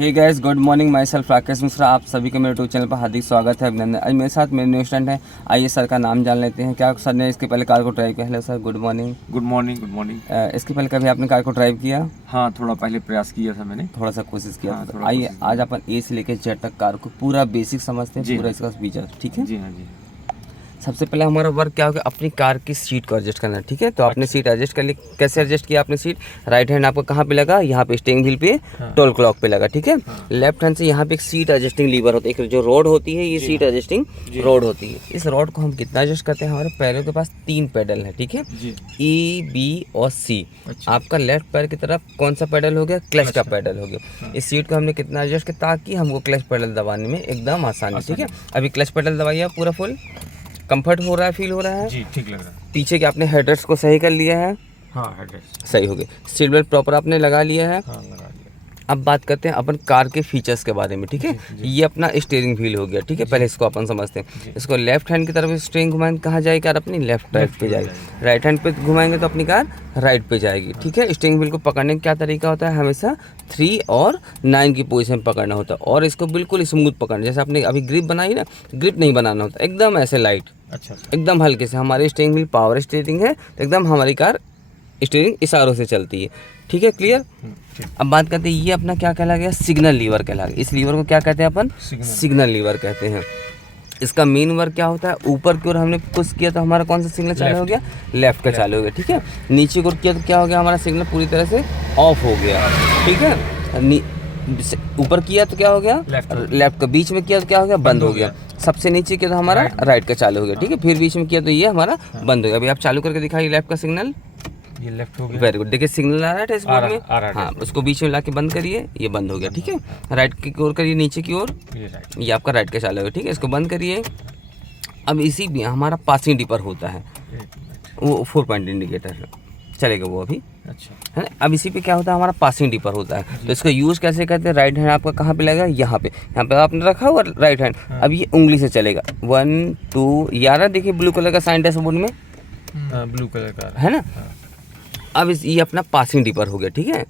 हे guys, good morning. Myself Rakesh Mishra. आप सभी का मेरे यूट्यूब चैनल पर हार्दिक स्वागत है, अभिनंदन। आज मेरे साथ मेरे न्यू स्टूडेंट हैं। आइए सर का नाम जान लेते हैं। क्या सर ने इसके पहले कार को ड्राइव किया? Hello sir, good morning. Good morning. Good morning. इसके पहले कभी आपने कार को ड्राइव किया? हाँ, थोड़ा पहले प्रयास किया था मैंने, थोड़ा सा कोशिश किया हाँ, था। थोड़ा आइए कोशिश किया। आज अपन ए से लेकर जेड तक कार को पूरा बेसिक समझते हैं, जी पूरा हाँ। इसका फीचर, ठीक है? जी हाँ जी। सबसे पहले हमारा वर्क क्या होगा, अपनी कार की सीट को एडजस्ट करना है, ठीक है? तो आपने सीट एडजस्ट कर ली। कैसे एडजस्ट किया आपने सीट? राइट हैंड आपको कहाँ पे लगा? यहाँ पे स्टीयरिंग व्हील पे, हाँ। टोल क्लॉक पे लगा, ठीक है? हाँ। लेफ्ट हैंड से यहाँ पे एक सीट एडजस्टिंग लीवर होता है, एक जो रोड होती है, ये जी सीट हाँ। एडजस्टिंग जी। रोड होती है। इस रोड को हम कितना एडजस्ट करते हैं? हमारे पैरों के पास 3 पेडल है, ठीक है? जी। E, B और C। अच्छा। आपका लेफ्ट पैर की तरफ कौन सा पेडल हो गया? क्लच का अच्छा। पेडल हो गया। हाँ। इस सीट को हमने कितना एडजस्ट किया ताकि हमको क्लच पेडल दबाने में एकदम आसानी, ठीक है? अभी क्लच पेडल दबाइए, पूरा फुल कंफर्ट हो रहा है, फील हो रहा है? जी, ठीक लग रहा है। पीछे के आपने हेडरेस्ट को सही कर लिया है? हाँ, हेडरेस्ट सही हो गया। सीट बेल्ट प्रॉपर आपने लगा लिया है? हाँ, लगा लिया। अब बात करते हैं अपन कार के फीचर्स के बारे में, ठीक है? जी, जी। ये अपना स्टीयरिंग व्हील हो गया, ठीक है? पहले इसको अपन समझते हैं। जी। इसको लेफ्ट हैंड की तरफ स्टीयरिंग घुमाएंगे, कहाँ जाएगी कार अपनी? लेफ्ट राइट पे जाएगी। राइट हैंड पे घुमाएंगे तो अपनी कार राइट पे जाएगी, ठीक है? स्टीयरिंग व्हील को पकड़ने का क्या तरीका होता है? हमेशा 3 और 9 की पोजीशन में पकड़ना होता है और इसको बिल्कुल स्मूथ पकड़ना। जैसे आपने अभी ग्रिप बनाई ना, ग्रिप नहीं बनाना होता, एकदम ऐसे लाइट, अच्छा अच्छा। एकदम हल्के से। हमारी स्टीयरिंग व्हील पावर स्टीयरिंग है, तो एकदम हमारी कार स्टीयरिंग इशारों से चलती है, ठीक है? क्लियर? ठीक। अब बात करते हैं, ये अपना क्या कहला गया? सिग्नल लीवर कहला गया। इस लीवर को क्या कहते हैं अपन? सिग्नल लीवर कहते हैं। इसका मेन वर्क क्या होता है? ऊपर की ओर हमने पुश किया तो हमारा कौन सा सिग्नल चालू हो गया? लेफ्ट का चालू हो गया, ठीक है? नीचे की ओर किया तो क्या हो गया? हमारा सिग्नल पूरी तरह से ऑफ हो गया, ठीक है? ऊपर किया तो क्या हो गया? लेफ्ट का। बीच में किया तो क्या हो गया? बंद हो गया। सबसे नीचे किया तो हमारा राइट का चालू हो गया, ठीक है? फिर बीच में किया तो ये हमारा बंद हो गया। अभी आप चालू करके दिखाइए लेफ्ट का सिग्नल। ये लेफ्ट हो गया। Very good. देखिए सिग्नल आ रहा है डैशबोर्ड में। आ रहा है। हाँ, उसको बीच में लाके बंद करिए, ये बंद हो गया, ठीक है? राइट की ओर करिए, नीचे की ओर, ये राइट। ये आपका राइट का चालू है, ठीक है? इसको बंद करिए। अब इसी में हमारा पासिंग डिपर होता है, वो 4 पॉइंट इंडिकेटर है, चलेगा वो अभी, अच्छा है ना? अब इसी पे क्या होता है? हमारा पासिंग डिपर होता है। तो इसको यूज़ कैसे करते हैं? राइट हैंड आपका कहाँ पे लगेगा? यहाँ पे आपने रखा हुआ राइट हैंड। अब ये उंगली से चलेगा, 1 2, ये आ रहा है, देखिए ब्लू कलर का साइन डैशबोर्ड में, ब्लू कलर का है ना? अब ये अपना पासिंग डिपर हो गया, ठीक है?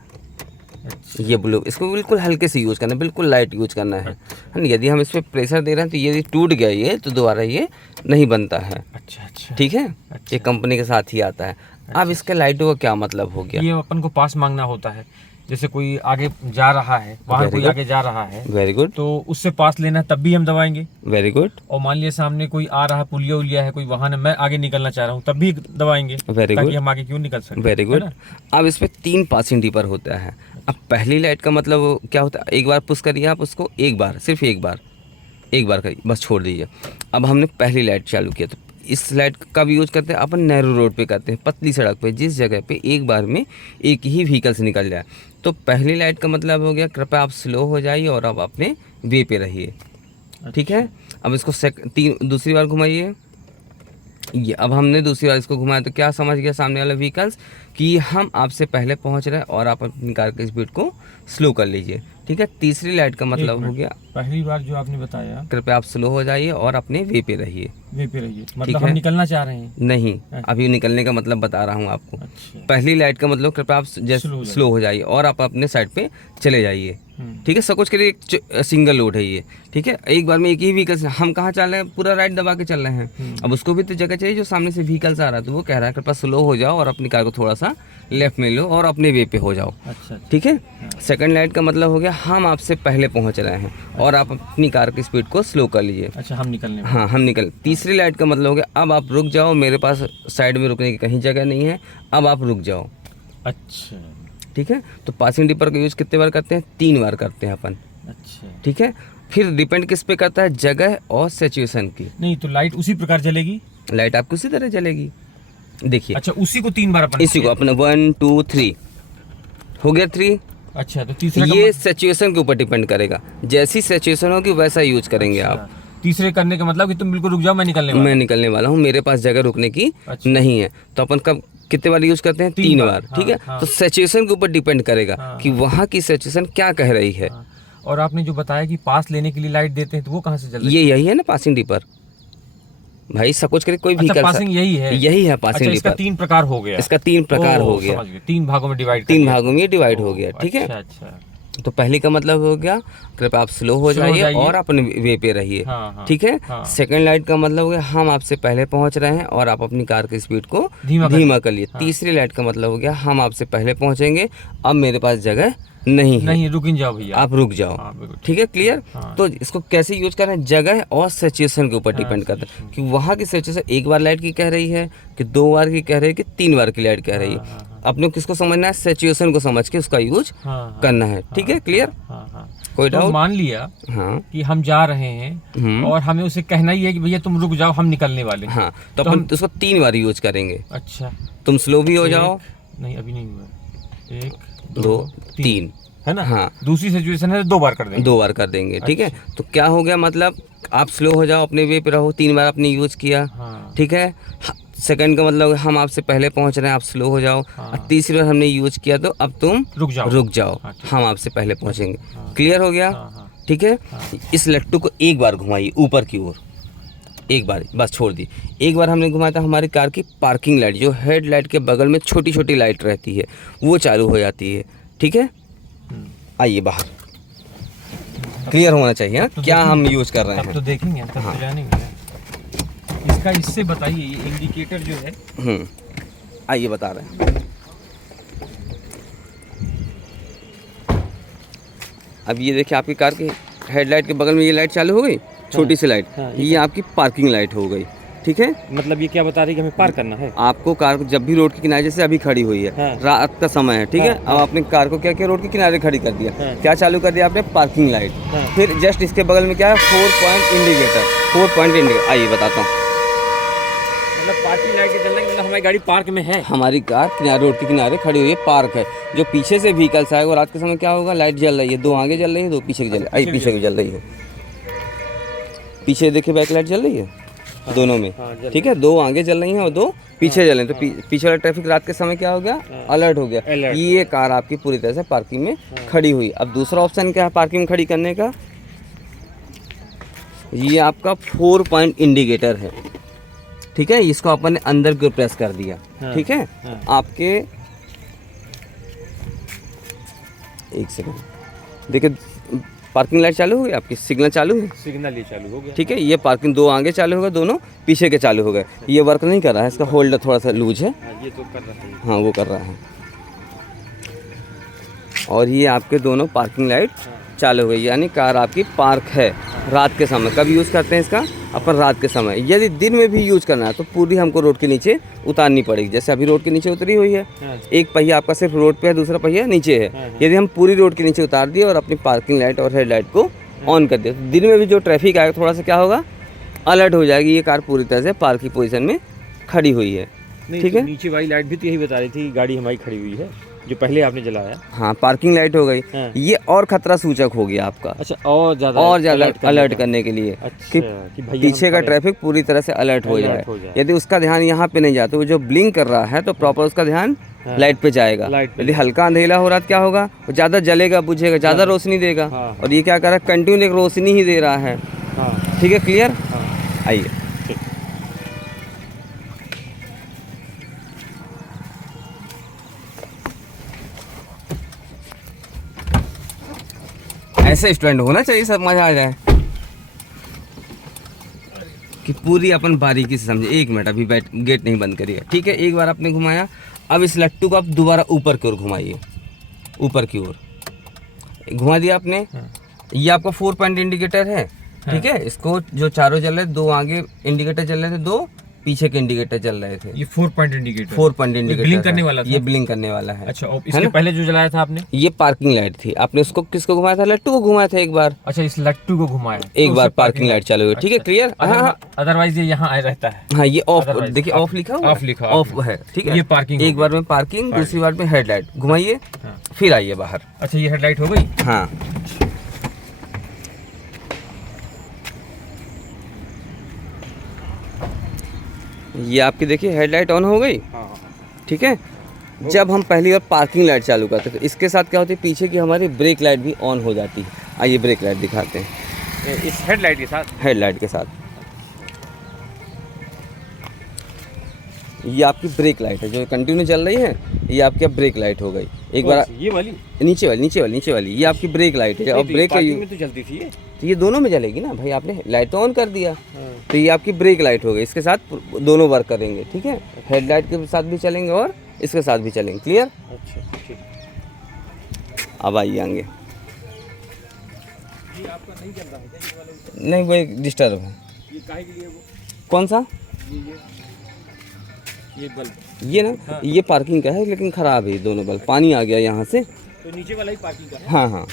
अच्छा। ये ब्लू, इसको बिल्कुल हल्के से यूज़ करना है, बिल्कुल लाइट यूज़ करना है ना? यदि हम इस पर प्रेशर दे रहे हैं तो यदि टूट गया ये, तो दोबारा ये नहीं बनता है, अच्छा अच्छा। ठीक है? अच्छा। ये कंपनी के साथ ही आता है। अब इसके लाइटों का क्या मतलब हो गया? ये अपन को पास मांगना होता है, जैसे कोई आगे जा रहा है, वाहन Very कोई good. आगे जा रहा है, वेरी गुड, तो उससे पास लेना है, तब भी हम दबाएंगे। वेरी गुड, और मान लिया सामने कोई आ रहा है, पुलिया उलिया है, कोई वाहन है, मैं आगे निकलना चाह रहा हूँ, तब भी दबाएंगे, वेरी ताकि गुड, हम आगे क्यों निकल सकें। वेरी है गुड। ना? अब इस पे 3 पासिंग डिपर होता है। अब पहली लाइट का मतलब क्या होता है? एक बार पुश करिए आप उसको, एक बार, सिर्फ एक बार करिए, बस छोड़ दीजिए। अब हमने पहली लाइट चालू किया, तो इस लाइट का भी यूज़ करते हैं अपन नैरो रोड पे करते हैं, पतली सड़क पे, जिस जगह पे एक बार में एक ही व्हीकल से निकल जाए। तो पहली लाइट का मतलब हो गया, कृपया आप स्लो हो जाइए और अब अपने वे पे रहिए, ठीक है? अब इसको दूसरी बार घुमाइए। ये अब हमने दूसरी बार इसको घुमाया तो क्या समझ गया सामने वाला व्हीकल्स कि हम आपसे पहले पहुंच रहे हैं और आप अपनी कार की स्पीड को स्लो कर लीजिए, ठीक है? तीसरी लाइट का मतलब हो गया, पहली बार जो आपने बताया, कृपया आप स्लो हो जाइए और अपने वे पे रहिए। वे पे रहिए, ठीक मतलब है। हम निकलना चाह रहे हैं। नहीं, अभी निकलने का मतलब बता रहा हूँ आपको। अच्छा। पहली लाइट का मतलब कृपया आप स्लो हो जाइए और आप अपने साइड पे चले जाइए, ठीक है? सब कुछ के लिए एक सिंगल लोड है ये, ठीक है? एक बार में एक ही व्हीकल से हम कहाँ चल रहे हैं? पूरा राइट दबा के चल रहे हैं। अब उसको भी तो जगह चाहिए, जो सामने से व्हीकल्स आ रहा है, तो वो कह रहा है कृपया स्लो हो जाओ और अपनी कार को थोड़ा सा लेफ्ट में लो और अपने वे पे हो जाओ, अच्छा। ठीक है? सेकंड लाइट का मतलब हो गया, हम आपसे पहले पहुंच रहे हैं और आप अपनी कार की स्पीड को स्लो कर लीजिए। अच्छा, हम निकलने में। हाँ, हम निकल। तीसरी लाइट का मतलब हो गया, अब आप रुक जाओ, मेरे पास साइड में रुकने की कहीं जगह नहीं है, अब आप रुक जाओ, अच्छा ठीक है? तो पासिंग डिपर का यूज़ कितने बार करते हैं? 3 बार करते हैं अपन, अच्छा। ठीक है? फिर डिपेंड किस पे करता है? जगह और सिचुएशन की। नहीं तो लाइट उसी प्रकार जलेगी? लाइट आपको उसी तरह जलेगी, देखिए। अच्छा, उसी को 3 बार अपन इसी को अपने 1 2 3 हो गया 3। अच्छा, तो तीसरे ये सिचुएशन के ऊपर डिपेंड करेगा, जैसी सिचुएशन होगी वैसा यूज करेंगे आप। तीसरे करने का मतलब कि तुम बिल्कुल रुक जाओ, मैं निकलने वाला हूँ, मेरे पास जगह रुकने की नहीं है, तो अपन कब कितने बार यूज करते हैं? 3 बार, ठीक है? तो सिचुएशन के ऊपर डिपेंड करेगा कि वहाँ की सिचुएशन क्या कह रही है। और आपने जो बताया कि पास लेने के लिए लाइट देते हैं, तो वो कहाँ से जल रही है? यही है ना पासिंग डिपर भाई, सब कुछ करे कोई अच्छा, व्हीकल पासिंग यही है? यही है पासिंग अच्छा, इसका डिपर। 3 प्रकार हो गया। इसका 3 प्रकार हो गया, समझ गए, 3 भागों में डिवाइड 3 भागों में डिवाइड हो गया, ठीक है? अच्छा अच्छा। तो पहली का मतलब हो गया कृपया आप स्लो हो स्लो हो जाइए जाइए। और अपने वे पे रहिए। हाँ, हाँ, ठीक है। हाँ। सेकंड लाइट का मतलब हो गया हम आपसे पहले पहुंच रहे हैं और आप अपनी कार की स्पीड को धीमा कर लिए। तीसरी लाइट का मतलब हो गया हम आपसे पहले पहुंचेंगे, अब मेरे पास जगह नहीं है, नहीं रुक जाओ भैया, आप रुक जाओ। हाँ, बिल्कुल ठीक है, क्लियर। हाँ। तो इसको कैसे यूज करना है, जगह और सिचुएशन के ऊपर हाँ, डिपेंड करता है कि वहाँ की सिचुएशन एक बार लाइट की कह रही है कि 2 बार की कह रही है कि 3 बार की लाइट कह रही है। अपने को किसको समझना है, सिचुएशन को समझ के उसका यूज करना है। ठीक है, क्लियर। कोई तो डाउट। मान लिया हाँ। कि हम जा रहे हैं और हमें उसे कहना ही है कि भैया तुम रुक जाओ, हम निकलने वाले हैं। हाँ, तो अपन उसको 3 बार यूज करेंगे। अच्छा, तुम स्लो भी हो जाओ। नहीं अभी नहीं हुआ, 1 2 3 है ना। हाँ, दूसरी सिचुएशन है 2 बार कर देंगे। 2 बार कर देंगे। ठीक है, तो क्या हो गया, मतलब आप स्लो हो जाओ, अपने वे पे रहो, 3 बार आपने यूज किया। हाँ। ठीक है। सेकंड का मतलब हम आपसे पहले पहुंच रहे हैं, आप स्लो हो जाओ। हाँ। और तीसरी बार हमने यूज किया तो अब तुम रुक जाओ। हाँ, ठीक। हम आपसे पहले पहुंचेंगे। हाँ। क्लियर हो गया। हाँ। ठीक है। इस लट्टू को एक बार घुमाइए ऊपर की ओर, एक बार बस छोड़ दी। एक बार हमने घुमाया था, हमारी कार की पार्किंग लाइट जो हेड लाइट के बगल में छोटी छोटी लाइट रहती है वो चालू हो जाती है। ठीक है, आइए बाहर, क्लियर होना चाहिए। हाँ? तो क्या देखेंगे। हम यूज कर रहे तब हैं। तो देखेंगे, तब तो जानेंगे। इसका इससे बताइए, ये इंडिकेटर जो है। आइए बता रहे हैं। अब ये देखिए आपकी कार की हेडलाइट के बगल में ये लाइट चालू हो गई, छोटी सी लाइट। हाँ, ये आपकी पार्किंग लाइट हो गई। ठीक है, मतलब ये क्या बता रही है कि हमें पार करना है। आपको कार को जब भी रोड के किनारे, जैसे अभी खड़ी हुई है, हाँ। रात का समय है, ठीक है। अब आपने कार को क्या किया, रोड के किनारे खड़ी कर दिया। हाँ। क्या चालू कर दिया आपने, पार्किंग लाइट। हाँ। फिर जस्ट इसके बगल में क्या है, 4 पॉइंट इंडिकेटर। 4 पॉइंट इंडिकेटर, आइए बताता हूँ। मतलब पार्किंग लाइट के जलने मतलब हमारी गाड़ी पार्क में है। हमारी कार किनारे, रोड के किनारे खड़ी हुई है, पार्क है। जो पीछे से व्हीकल्स आएगा, रात के समय क्या होगा, लाइट जल रही है, 2 आगे जल रही है, 2 पीछे की जल रही है। पीछे की जल रही है, पीछे देखिए बैक लाइट जल रही है। हाँ। दोनों में। हाँ, ठीक है, 2 आगे जल रही हैं और 2 पीछे जल रही हैं। तो पीछे वाला ट्रैफिक रात के समय क्या हो गया, अलर्ट हो गया। अलर्ट। ये कार आपकी पूरी तरह से पार्किंग में खड़ी हुई। अब दूसरा ऑप्शन क्या है पार्किंग में खड़ी करने का, ये आपका 4 पॉइंट इंडिकेटर है। ठीक है, इसको अपन ने अंदर की ओर प्रेस कर दिया। हाँ। ठीक है। हाँ। आपके 1 सेकंड देखिए, पार्किंग लाइट चालू हो गई, आपकी सिग्नल चालू है। सिग्नल ये चालू हो गया। ठीक है, ये पार्किंग 2 आगे चालू हो गए, दोनों पीछे के चालू हो गए। ये वर्क नहीं कर रहा है, इसका होल्डर थोड़ा सा लूज है। हाँ, ये तो कर रहा है। हाँ, वो कर रहा है। और ये आपके दोनों पार्किंग लाइट चालू हो गई, यानी कार आपकी पार्क है। रात के समय कब यूज़ करते हैं इसका, अपन रात के समय। यदि दिन में भी यूज़ करना है तो पूरी हमको रोड के नीचे उतारनी पड़ेगी। जैसे अभी रोड के नीचे उतरी हुई है, एक पहिया आपका सिर्फ रोड पे है, दूसरा पहिया नीचे है। यदि हम पूरी रोड के नीचे उतार दिए और अपनी पार्किंग लाइट और हेडलाइट को ऑन कर दिया, तो दिन में भी जो ट्रैफिक आएगा थोड़ा सा क्या होगा, अलर्ट हो जाएगी, ये कार पूरी तरह से पार्क की पोजीशन में खड़ी हुई है। ठीक है। नीचे वाली लाइट भी तो यही बता रही थी, गाड़ी हमारी खड़ी हुई है, जो पहले आपने जलाया। हाँ, पार्किंग लाइट हो गई। हाँ। ये और खतरा सूचक हो गया आपका। अच्छा, और ज़्यादा अलर्ट करने के लिए अच्छा, कि कि भैया पीछे हम का खड़े- ट्रैफिक पूरी तरह से अलर्ट हो अलर्ट हो जाए। जाए। यदि उसका ध्यान यहाँ पे नहीं जाता, वो जो ब्लिंक कर रहा है तो प्रॉपर उसका ध्यान लाइट पे जाएगा। लाइट पे यदि हल्का अंधेरा हो रहा है तो क्या होगा, वो ज़्यादा जलेगा, बुझेगा, ज़्यादा रोशनी देगा। हाँ। और ये क्या कर रहा है, कंटिन्यू एक रोशनी ही दे रहा है। हाँ। ठीक है, क्लियर। हाँ। आइए, ऐसे स्टूडेंट होना चाहिए, सब मजा आ जाए कि पूरी अपन बारीकी से समझे। 1 मिनट, अभी गेट नहीं बंद करिए। ठीक है, एक बार आपने घुमाया, अब इस लट्टू को आप दोबारा ऊपर की ओर घुमाइए, ऊपर की ओर घुमा दिया आपने। ये आपका 4 पॉइंट इंडिकेटर है। ठीक है, इसको जो चारों जल रहे, 2 आगे इंडिकेटर चल रहे थे, 2 पीछे के इंडिकेटर चल रहे थे। ये 4 point indicator. 4 point indicator blink करने वाला था। ये ब्लिंक करने वाला है। अच्छा, और इसके पहले जो जलाया था आपने, ये पार्किंग लाइट थी। आपने उसको किसको घुमाया था, लट्टू को घुमाया था एक बार। अच्छा, इस लट्टू को घुमाया एक बार पार्किंग लाइट चालू हुई। ठीक है, क्लियर। हाँ, अदरवाइज ये यहाँ आ रहता है। हाँ, ये ऑफ, Otherwise, देखिए ऑफ लिखा हुआ है। ऑफ लिखा ऑफ है। ठीक है, ये पार्किंग एक बार में पार्किंग, दूसरी बार में हेडलाइट घुमाइए, फिर आइए बाहर। अच्छा, ये हेडलाइट हो गई। हाँ, ये आपकी देखिए हेडलाइट ऑन हो गई। ठीक है, जब हम पहली बार पार्किंग लाइट चालू करते हैं तो इसके साथ क्या होती है, पीछे की हमारी ब्रेक लाइट भी ऑन हो जाती है। आइए ब्रेक लाइट दिखाते हैं इस हेडलाइट के साथ। हेडलाइट के साथ। ये आपकी ब्रेक लाइट है जो कंटिन्यू चल रही है, ये आपकी अब ब्रेक लाइट हो गई। एक बार ये वाली नीचे वाली ये आपकी ब्रेक लाइट है। और ब्रेक में तो जलती थी ये। तो ये दोनों में जलेगी ना भाई, आपने लाइट तो ऑन कर दिया, तो ये आपकी ब्रेक लाइट हो गई। इसके साथ दोनों वर्क करेंगे, ठीक है। हेडलाइट के साथ भी चलेंगे और इसके साथ भी चलेंगे। क्लियर? अच्छा ठीक। अब आइए आगे। ये आपका नहीं चल रहा है क्या ये वाला? नहीं, वो एक डिस्टर्ब है। ये काहे के लिए वो? कौन सा? ये बल्ब, ये ना, हाँ। ये पार्किंग का है लेकिन ख़राब है दोनों बल्ब। पानी आ गया यहाँ से। तो नीचे वाला ही पार्किंग का है? हाँ हाँ।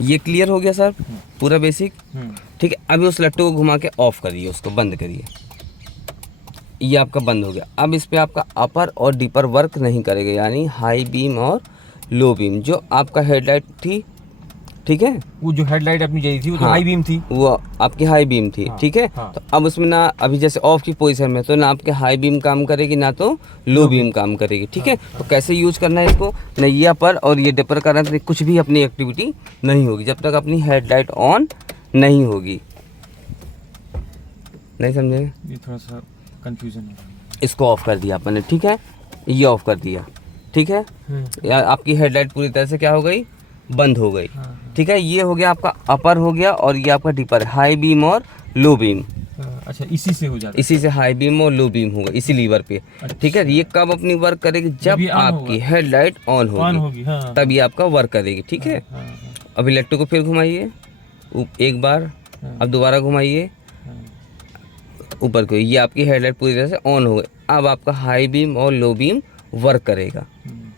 ये क्लियर हो गया सर, पूरा बेसिक। ठीक है, अभी उस लट्टू को घुमा के ऑफ करिए, उसको बंद करिए। ये आपका बंद हो गया। अब इस पे आपका अपर और डीपर वर्क नहीं करेगा, यानी हाई बीम और लो बीम। जो आपका हेडलाइट थी, ठीक है, वो जो हेडलाइट अपनी जली थी वो तो हाँ, हाई बीम थी। वो आपकी हाई बीम थी, हाँ, ठीक है। हाँ। तो अब उसमें ना, अभी जैसे ऑफ की पोजीशन में, तो ना आपके हाई बीम काम करेगी ना तो लो बीम काम करेगी, ठीक है। तो कैसे यूज करना है इसको, न ये अपर और ये डिपर करना, तो कुछ भी अपनी एक्टिविटी नहीं होगी जब तक अपनी हेडलाइट ऑन नहीं होगी। नहीं समझे? ये थोड़ा सा कंफ्यूजन है। इसको ऑफ कर दिया अपन ने, ठीक है, ये ऑफ कर दिया, ठीक है। या आपकी हेडलाइट पूरी तरह से क्या हो गई, बंद हो गई, ठीक है। ये हो गया आपका अपर हो गया, और ये आपका डिपर, हाई बीम और लो बीम। अच्छा, इसी से हो जाता है? इसी से हाई बीम और लो बीम होगा, इसी लीवर पे, ठीक है। ये कब अपनी वर्क करेगी, जब आपकी हेडलाइट ऑन होगी, हाँ। तब ये आपका वर्क करेगी, ठीक है। अभी लट्टू को फिर घुमाइए एक बार, अब दोबारा घुमाइए ऊपर को, ये आपकी हेडलाइट पूरी तरह से ऑन हो गई। अब आपका हाई बीम और लो बीम वर्क करेगा,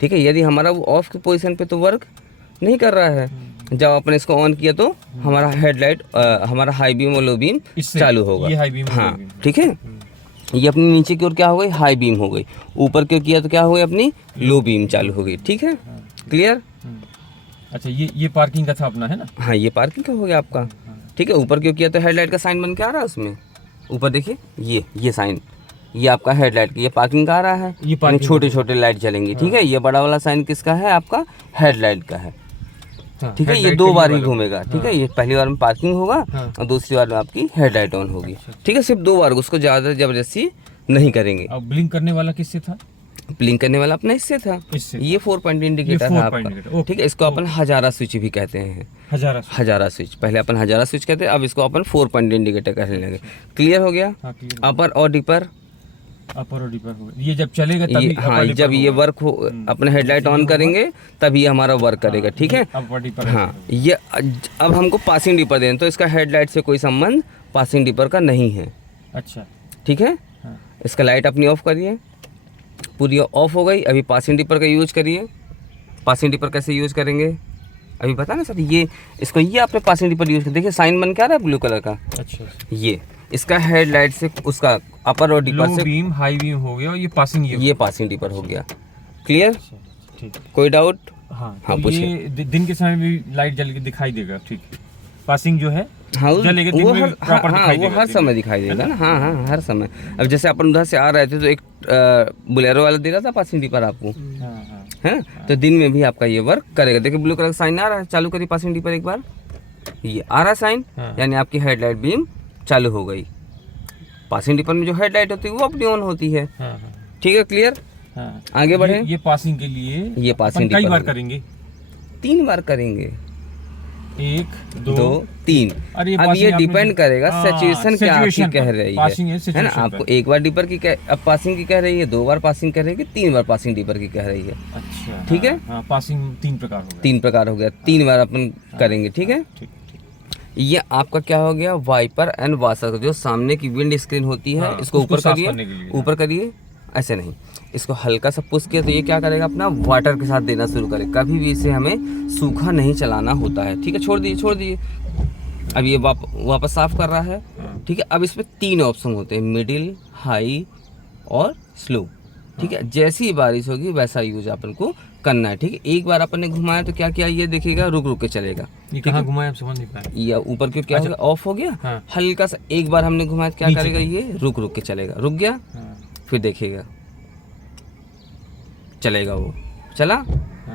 ठीक है। यदि हमारा वो ऑफ की पोजीशन पे तो वर्क नहीं कर रहा है, जब आपने इसको ऑन किया तो हमारा हेडलाइट, हमारा हाई बीम और लो बीम चालू होगा, ये हाई बीम, हाँ, ठीक है। ये अपनी नीचे की ओर क्या हो गई, हाई बीम हो गई। ऊपर की ओर किया तो क्या हो गई, अपनी लो बीम चालू हो गई, ठीक है। क्लियर? अच्छा, ये पार्किंग का था अपना, है ना? हाँ, ये पार्किंग का हो गया आपका, ठीक है। ऊपर की ओर किया तो हेडलाइट का साइन बन के आ रहा है उसमें, ऊपर देखिए ये साइन, ये आपका हेडलाइट, ये पार्किंग का आ रहा है। ये पार्किंग, छोटे छोटे लाइट जलेंगी, ठीक है। ये बड़ा वाला साइन किसका है, आपका हेडलाइट का है, ठीक है। ये दो बार ही घूमेगा, ठीक है। ये पहली बार में पार्किंग होगा और दूसरी बार में आपकी हेडलाइट ऑन होगी, ठीक है। सिर्फ दो बार, उसको ज़्यादा जबरदस्ती नहीं करेंगे। अब ब्लिंक करने वाला किससे था? ब्लिंक करने वाला अपना इससे था, ये 4 पॉइंट इंडिकेटर है आपका, ठीक है। इसको अपन हजारा स्विच भी कहते हैं, हजारा स्विच। पहले अपन हजारा स्विच कहते हैं, अब इसको अपन 4 पॉइंट इंडिकेटर कहने लगे। क्लियर हो गया? अपर और डिपर, अपर और डिपर हो गया। ये जब चलेगा तभी, हाँ, जब ये वर्क हो, अपने हेडलाइट ऑन करेंगे तभी हमारा वर्क करेगा, ठीक है। हाँ, ये अब हमको पासिंग डिपर देना, तो इसका हेडलाइट से कोई संबंध पासिंग डिपर का नहीं है, अच्छा, ठीक है। इसका लाइट अपनी ऑफ करिए, पूरी ऑफ हो गई। अभी पासिंग डिपर का यूज करिए। पासिंग डिपर कैसे यूज करेंगे अभी पता ना सर, ये इसको, ये आपने पासिंग डिपर यूज कर, देखिए साइन बन के आ रहा है ब्लू कलर का, अच्छा। ये इसका हेडलाइट से उसका अपर और डिपर से, बीम हाई बीम हो गया और ये पासिंग, ये पासिंग डिपर हो गया। क्लियर? ठीक, कोई डाउट? हाँ, हाँ, तो पूछिए। ये दिन के समय भी लाइट जल के दिखाई देगा, ठीक। पासिंग जो है, हाँ, जलेगा, दिन वो में हर, प्रॉपर हाँ, दिखाई वो देगा, हर समय दिखाई देगा ना, हाँ हाँ, हर समय। अब जैसे अपन उधर से आ रहे थे तो एक बुलेरो वाला दे रहा था पासिंग डिपर आपको, है ना, तो दिन में भी आपका ये वर्क करेगा। देखिए ब्लू कलर का साइन आ रहा है, चालू करिए पासिंग डिपर एक बार, ये आ रहा साइन, यानी आपकी हेडलाइट बीम चालू हो गई। पासिंग डिपर में जो हेडलाइट होती है वो अपनी ऑन होती है, ठीक है। क्लियर? आगे बढ़े। ये पासिंग के लिए ये पासिंग कई बार करेंगे, 3 बार करेंगे, 1 2 3। अब ये डिपेंड करेगा सिचुएशन क्या आपकी कह रही है ना। आपको एक बार डिपर की अब पासिंग की कह रही है, 2 बार पासिंग कह रही है, 3 बार पासिंग डिपर की कह रही है, अच्छा, ठीक है। पासिंग 3 प्रकार हो गया, 3 प्रकार हो गया, 3 बार अपन करेंगे, ठीक है। ये आपका क्या हो गया, वाइपर एंड वाशर, जो सामने की विंड स्क्रीन होती है, इसको ऊपर करिए, ऊपर करिए, ऐसे नहीं, इसको हल्का सा पुश किया तो ये क्या करेगा, अपना वाटर के साथ देना शुरू करेगा। कभी भी इसे हमें सूखा नहीं चलाना होता है, ठीक है। छोड़ दीजिए। अब ये वापस साफ कर रहा है, ठीक है। अब इसमें 3 ऑप्शन होते हैं, मिडिल, हाई और स्लो, ठीक है। जैसी ही बारिश होगी वैसा यूज अपन को करना है, ठीक है। एक बार अपन ने घुमाया तो क्या किया, ये देखिएगा रुक के चलेगा। ये कहाँ घुमाया आप समझ नहीं पाए? ये ऊपर क्यों क्या होगा, ऑफ हो गया, हल्का सा एक बार हमने घुमाया तो क्या करेगा, ये रुक के चलेगा, रुक गया, फिर देखिएगा चलेगा, वो चला।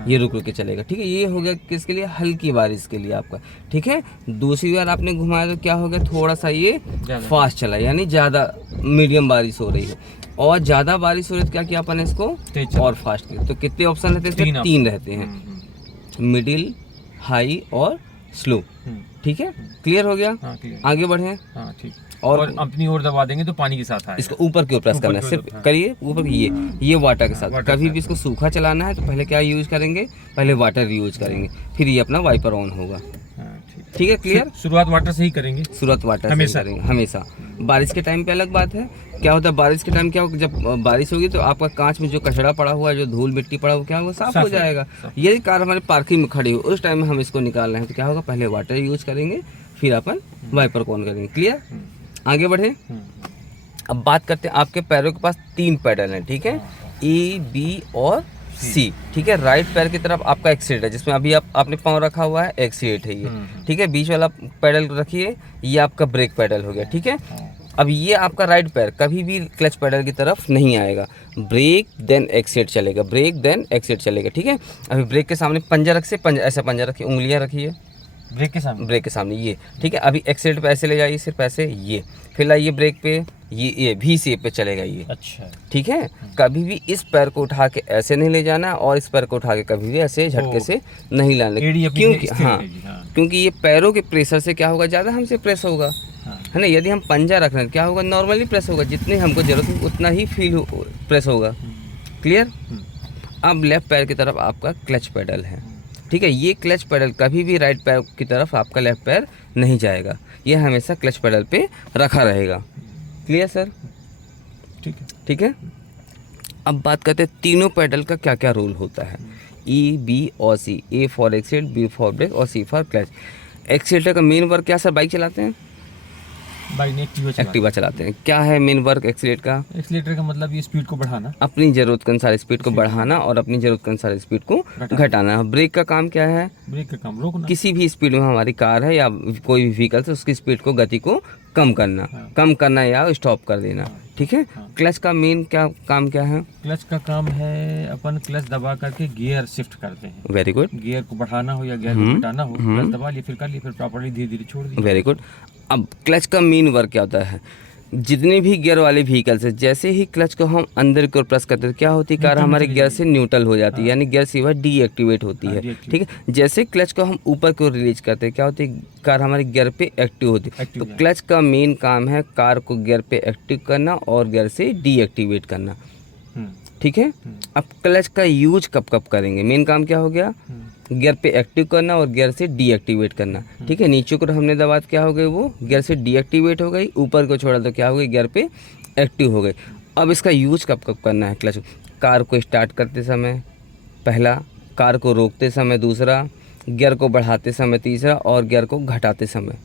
ये रुक रुक के चलेगा, ठीक है। ये हो गया किसके लिए, हल्की बारिश के लिए आपका, ठीक है। दूसरी बार आपने घुमाया तो क्या हो गया, थोड़ा सा ये फास्ट चला, यानी ज़्यादा मीडियम बारिश हो रही है। और ज़्यादा बारिश हो रही है तो क्या किया अपन इसको और फास्ट किया। तो कितने ऑप्शन रहते हैं इसमें, 3 रहते हैं, मिडिल, हाई और स्लो, ठीक है। क्लियर हो गया, आगे बढ़े। हाँ ठीक। और अपनी ओर दबा देंगे तो पानी के साथ आएगा। इसको ऊपर की ओर प्रेस करना है, सिर्फ करिए ऊपर, ये वाटर के साथ। कभी भी इसको सूखा चलाना है तो पहले क्या यूज करेंगे, पहले वाटर यूज करेंगे, फिर ये अपना वाइपर ऑन होगा, ठीक है। क्लियर, शुरुआत वाटर से ही करेंगे, शुरुआत वाटर से करेंगे हमेशा। बारिश के टाइम पे अलग बात है, क्या होता है बारिश के टाइम, क्या होगा जब बारिश होगी तो आपका कांच में जो कचरा पड़ा हुआ है, जो धूल मिट्टी पड़ा हुआ, क्या होगा, साफ हो जाएगा। यदि कार हमारी पार्किंग में खड़ी हो उस टाइम में हम इसको निकाल रहे हैं तो क्या होगा, पहले वाटर यूज करेंगे फिर अपन वाइपर को ऑन करेंगे। क्लियर, आगे बढ़े। अब बात करते हैं, आपके पैरों के पास 3 पैडल हैं, ठीक है, ए, बी और सी, ठीक है। राइट पैर की तरफ आपका एक्सीलेटर है, जिसमें अभी आपने पाँव रखा हुआ है, एक्सीलेटर है ये, ठीक है। बीच वाला पैडल रखिए, ये आपका ब्रेक पैडल हो गया, ठीक है। अब ये आपका राइट पैर कभी भी क्लच पैडल की तरफ नहीं आएगा, ब्रेक देन एक्सीलेटर चलेगा, ब्रेक देन एक्सीलेटर चलेगा, ठीक है। अभी ब्रेक के सामने पंजा रख से, ऐसा पंजा रखिए, उंगलियां रखिए ब्रेक के सामने ये, ठीक है। अभी एक्सीलेटर पे ऐसे ले जाइए, सिर्फ ऐसे, ये फिर लाइए ब्रेक पे, ये भी शेप पे चलेगा ये, अच्छा, ठीक है। कभी भी इस पैर को उठा के ऐसे नहीं ले जाना और इस पैर को उठा के कभी भी ऐसे झटके से नहीं लाना, क्योंकि क्योंकि ये पैरों के प्रेशर से क्या होगा, ज़्यादा हमसे प्रेस होगा, है ना। यदि हम पंजा रख रहे हैं क्या होगा, नॉर्मली प्रेस होगा, जितने हमको जरूरत है उतना ही फील प्रेस होगा। क्लियर। अब लेफ्ट पैर की तरफ आपका क्लच पैडल है, ठीक है। ये क्लच पैडल कभी भी राइट पैर की तरफ आपका लेफ्ट पैर नहीं जाएगा, ये हमेशा क्लच पैडल पे रखा रहेगा। क्लियर सर, ठीक है, ठीक है। अब बात करते हैं तीनों पैडल का क्या क्या रोल होता है, ई, बी और C. A for accelerator, B for brake और सी फॉर क्लच। एक्सीलेटर का मेन वर्क क्या सर, बाइक चलाते हैं, एक्टिवा चलाते हैं, क्या है मेन वर्क एक्सीलेटर का? एक्सीलेटर का मतलब ये स्पीड को बढ़ाना, अपनी जरूरत के अनुसार स्पीड को बढ़ाना और अपनी जरूरत के अनुसार स्पीड को घटाना। ब्रेक का काम क्या है? ब्रेक का काम रोकना। किसी भी स्पीड में हमारी कार है या कोई भी व्हीकल है उसकी स्पीड को, गति को कम करना, कम करना या स्टॉप कर देना, ठीक है। क्लच का मेन काम क्या है? क्लच का काम है अपन क्लच दबा करके गियर शिफ्ट करते हैं। Very good. गियर को बढ़ाना हो या गियर को घटाना हो, क्लच दबा लिए, फिर कर लिए, फिर प्रॉपर्ली धीरे धीरे छोड़ दिया। Very good. अब क्लच का मेन वर्क क्या होता है? जितने भी गियर वाले व्हीकल्स है, जैसे ही क्लच को हम अंदर की ओर प्रेस करते हैं क्या होती है, कार हमारे गियर से न्यूट्रल हो जाती है, यानी गियर सेवा डीएक्टिवेट होती है, ठीक है। जैसे क्लच को हम ऊपर की ओर रिलीज करते हैं क्या होती है, कार हमारे गियर पे एक्टिव होती है। तो क्लच का मेन काम है कार को गियर पे एक्टिव करना और गियर से डीएक्टिवेट करना, ठीक है। अब क्लच का यूज कब कब करेंगे, मेन काम क्या हो गया, गियर पे एक्टिव करना और गियर से डीएक्टिवेट करना, ठीक है। नीचे को हमने दबा क्या हो गई, वो गियर से डीएक्टिवेट हो गई, ऊपर को छोड़ा तो क्या हो गई, गियर पे एक्टिव हो गई। अब इसका यूज कब कब करना है क्लच, कार को स्टार्ट करते समय पहला, कार को रोकते समय दूसरा, गियर को बढ़ाते समय तीसरा और गियर को घटाते समय,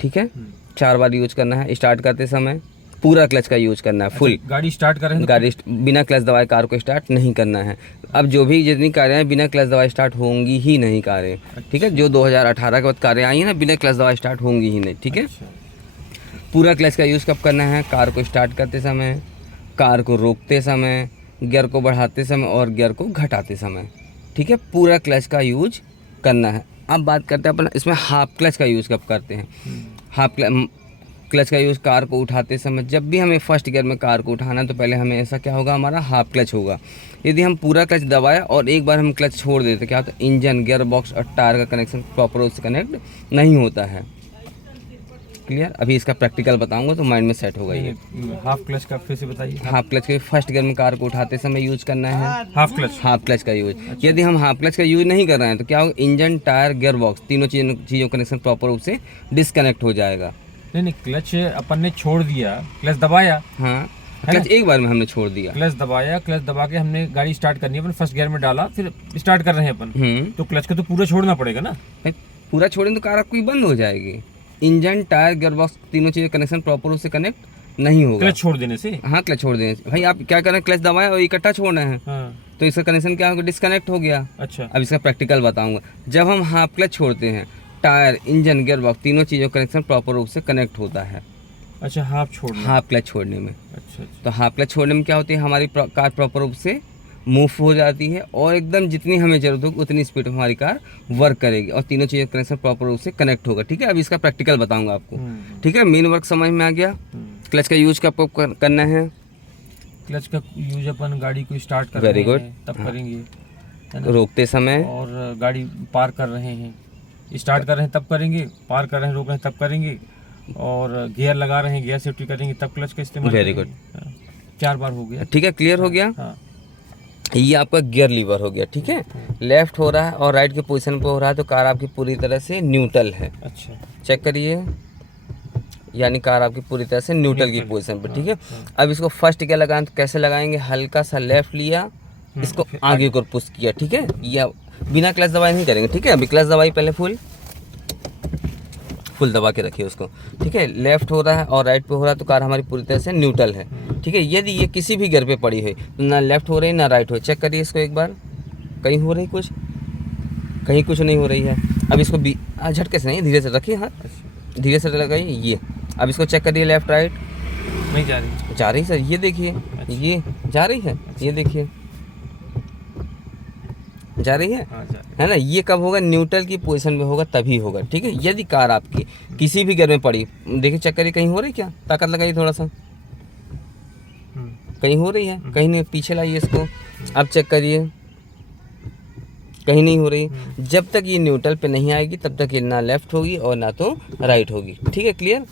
ठीक है। 4 बार यूज करना है। स्टार्ट करते समय पूरा क्लच का यूज करना है, फुल। गाड़ी स्टार्ट कर रहे हैं, गाड़ी बिना क्लच दबाए कार को स्टार्ट नहीं करना है। अब जो भी जितनी कारें हैं बिना क्लच दबाए स्टार्ट होंगी ही नहीं कारें, ठीक है। जो 2018 के बाद कारें आई हैं ना, बिना क्लच दबाए स्टार्ट होंगी ही नहीं, ठीक है। पूरा क्लच का यूज़ कब करना है, कार को स्टार्ट करते समय, कार को रोकते समय, गियर को बढ़ाते समय और गियर को घटाते समय, ठीक है। पूरा क्लच का यूज करना है। अब बात करते हैं अपन इसमें हाफ क्लच का यूज़ कब करते हैं। हाफ क्लच का यूज़ कार को उठाते समय, जब भी हमें फर्स्ट गियर में कार को उठाना तो पहले हमें ऐसा क्या होगा, हमारा हाफ क्लच होगा। यदि हम पूरा क्लच दबाया और एक बार हम क्लच छोड़ देते क्या होता है, इंजन, गियर बॉक्स और टायर का कनेक्शन प्रॉपर उससे कनेक्ट नहीं होता है। क्लियर। अभी इसका प्रैक्टिकल बताऊंगा तो माइंड में सेट होगा ये। हाफ क्लच का फिर से बताइए। हाफ क्लच के फर्स्ट गियर में कार को उठाते समय यूज करना है हाफ क्लच का यूज। यदि हम हाफ क्लच का यूज नहीं कर रहे हैं तो क्या होगा, इंजन, टायर, गियर बॉक्स तीनों चीज़ों कनेक्शन प्रॉपर रूप से डिस्कनेक्ट हो जाएगा। नहीं, क्लच अपन ने छोड़ दिया, क्लच दबाया, हाँ क्लच एक बार में हमने छोड़ दिया, क्लच दबाया, क्लच दबा के हमने गाड़ी स्टार्ट करनी है, अपन फर्स्ट गियर में डाला, फिर स्टार्ट कर रहे हैं अपन, तो क्लच को तो पूरा छोड़ना पड़ेगा ना। पूरा छोड़ें तो कार आपकी बंद हो जाएगी। इंजन, टायर, गियर बॉक्स तीनों चीजें कनेक्शन प्रॉपर रूप से कनेक्ट नहीं होगा क्लच छोड़ देने से। हाँ, क्लच छोड़ देने से। भाई आप क्या कर रहे हैं, क्लच दबाया और इकट्ठा छोड़ना है, तो इसका कनेक्शन क्या होगा, डिस्कनेक्ट हो गया। अच्छा, अब इसका प्रैक्टिकल बताऊंगा। जब हम हाफ क्लच छोड़ते हैं, टायर, इंजन, गियर बॉक्स तीनों चीज़ों का कनेक्शन प्रॉपर रूप से कनेक्ट होता है। अच्छा, हाफ क्लच छोड़ने में। अच्छा। तो हाफ क्लच छोड़ने में क्या होती है, हमारी कार प्रॉपर रूप से मूव हो जाती है और एकदम जितनी हमें ज़रूरत होगी उतनी स्पीड में हमारी कार वर्क करेगी और तीनों चीज़ें कनेक्शन प्रॉपर रूप से कनेक्ट होगा। ठीक है, अभी इसका प्रैक्टिकल बताऊंगा आपको। ठीक है, मेन वर्क समझ में आ गया। क्लच का यूज कब कब करना है? क्लच का यूज अपन गाड़ी को स्टार्ट कर Very रहे good. हैं तब करेंगे, है ना? रोकते समय और गाड़ी पार कर रहे हैं, स्टार्ट कर रहे हैं तब करेंगे, पार कर रहे हैं रोक रहे हैं तब करेंगे, और गियर लगा रहे हैं गियर सेफ्टी करेंगे तब क्लच का इस्तेमाल Very करेंगे। हाँ, 4 बार हो गया। ठीक है, क्लियर हो गया। हाँ, ये आपका गियर लीवर हो गया। ठीक है, लेफ्ट हो रहा है और राइट के पोजीशन पे हो रहा है तो कार आपकी पूरी तरह से न्यूट्रल है। अच्छा, चेक करिए, यानी कार आपकी पूरी तरह से न्यूट्रल की पोजीशन पे। ठीक है, अब इसको फर्स्ट गियर लगाएं तो कैसे लगाएंगे? हल्का सा लेफ्ट लिया, इसको आगे को पुश किया। ठीक है, या बिना क्लच दबाए नहीं करेंगे। ठीक है, अभी क्लच दबाई पहले फुल दबा के रखिए उसको। ठीक है, लेफ्ट हो रहा है और राइट पे हो रहा है तो कार हमारी पूरी तरह से न्यूट्रल है। ठीक है, यदि ये किसी भी गियर पे पड़ी है तो ना लेफ्ट हो रही है ना राइट हो, चेक करिए इसको एक बार, कहीं हो रही कुछ, कहीं कुछ नहीं हो रही है। अब इसको झटके से नहीं, धीरे से रखिए, हाँ धीरे से लगाइए ये। अब इसको चेक करिए, लेफ्ट राइट नहीं जा रही, जा रही सर, ये देखिए ये जा रही है, ये देखिए जा रही है, हाँ जा रही है ना? ये कब होगा? न्यूट्रल की पोजीशन में होगा तभी होगा। ठीक है, यदि कार आपकी किसी भी गियर में पड़ी, देखिए चेक करिए कहीं हो रही क्या, ताकत लगाइए थोड़ा सा, कहीं हो रही है, कहीं नहीं, पीछे लाइए इसको। अब चेक करिए, कहीं नहीं हो रही। जब तक ये न्यूट्रल पे नहीं आएगी तब तक ये ना लेफ्ट होगी और ना तो राइट होगी। ठीक है, क्लियर।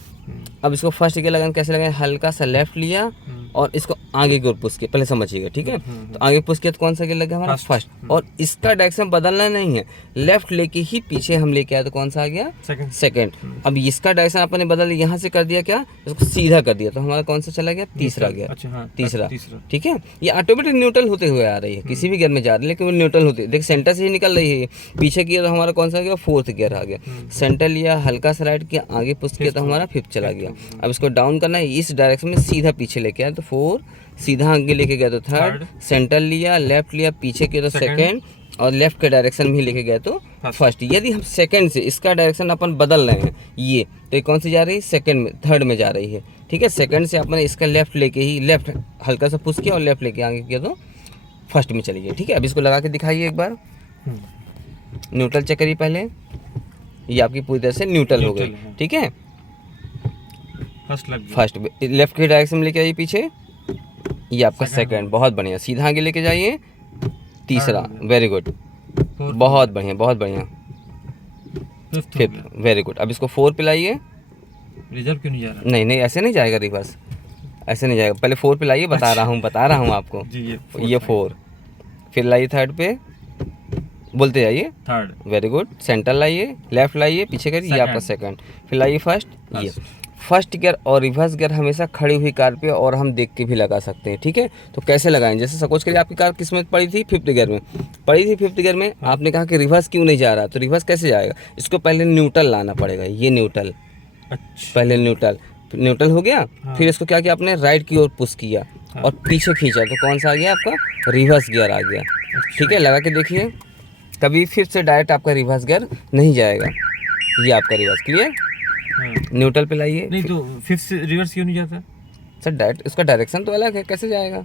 अब इसको फर्स्ट गियर लगाएं, कैसे लगाएं? हल्का सा लेफ्ट लिया और इसको आगे की ओर पुश किया, पहले समझिएगा। ठीक है, तो आगे पुश किया तो कौन सा गियर लगा हमारा? फर्स्ट। और इसका डायरेक्शन बदलना नहीं है, लेफ्ट लेके ही पीछे हम लेके आए तो कौन सा आ गया? सेकंड। अब इसका डायरेक्शन अपने बदल, यहाँ से कर दिया क्या, इसको सीधा कर दिया तो हमारा कौन सा चला गया? तीसरा गियर। अच्छा, हाँ, तीसरा। ठीक है, ये ऑटोमेटिक न्यूट्रल होते हुए आ रही है, किसी भी गियर में जा रही है लेकिन वो न्यूट्रल होते, देखिए सेंटर से ही निकल रही है। पीछे किया तो हमारा कौन सा गया? फोर्थ गियर आ गया। सेंटर लिया, हल्का सा राइट किया, आगे पुश किया तो हमारा फिफ्थ चला गया। अब इसको डाउन करना है, इस डायरेक्शन में सीधा पीछे लेके आया तो 4, सीधा आगे लेके गया तो थर्ड, सेंटर लिया, लेफ्ट लिया, पीछे किया तो सेकंड, और लेफ्ट के डायरेक्शन में ही लेके गया तो फर्स्ट। यदि हम सेकंड से इसका डायरेक्शन अपन बदल रहे हैं ये, तो ये कौन सी जा रही है? सेकंड में, थर्ड में जा रही है। ठीक है, सेकंड से अपन इसका लेफ्ट लेके ही, लेफ्ट हल्का सा पुश किया और लेफ्ट लेके आगे किया तो फर्स्ट में चली गई। ठीक है, अब इसको लगा के दिखाइए एक बार, न्यूट्रल चेक करिए पहले, ये आपकी पूरी तरह से न्यूट्रल हो गई। ठीक है, फर्स्ट लेफ्ट के डायरेक्शन में लेके आइए पीछे, ये आपका सेकंड, बहुत बढ़िया। सीधा आगे लेके जाइए, तीसरा, वेरी गुड, बहुत बढ़िया बहुत बढ़िया, फिफ्थ, वेरी गुड। अब इसको 4 पे लाइए। रिजर्व क्यों नहीं जा रहा? नहीं ऐसे नहीं जाएगा रिवर्स, ऐसे नहीं जाएगा, पहले 4 पे लाइए, बता रहा हूँ आपको जी, ये 4, फिर लाइए थर्ड पे, बोलते जाइए, थर्ड, वेरी गुड। सेंटर लाइए, लेफ्ट लाइए, पीछे करिए, ये आपका सेकंड, फिर लाइए फर्स्ट। ये फर्स्ट गियर और रिवर्स गियर हमेशा खड़ी हुई कार पे और हम देख के भी लगा सकते हैं। ठीक है, तो कैसे लगाएं? जैसे सपोज करिए आपकी कार किस में पड़ी थी? 5th गियर में पड़ी थी। 5th गियर में आपने कहा कि रिवर्स क्यों नहीं जा रहा, तो रिवर्स कैसे जाएगा? इसको पहले न्यूट्रल लाना पड़ेगा, ये न्यूट्रल, पहले न्यूट्रल हो गया। फिर इसको क्या किया आपने? राइट की ओर पुश किया और पीछे खींचा तो कौन सा आ गया आपका? रिवर्स गियर आ गया। ठीक है, लगा के देखिए, कभी फिर से डायरेक्ट आपका रिवर्स गियर नहीं जाएगा, ये आपका रिवर्स। क्लियर, न्यूट्रल पे लाइए। नहीं तो फिफ्थ रिवर्स क्यों नहीं जाता सर? डायरेक्ट इसका डायरेक्शन तो अलग है, कैसे जाएगा?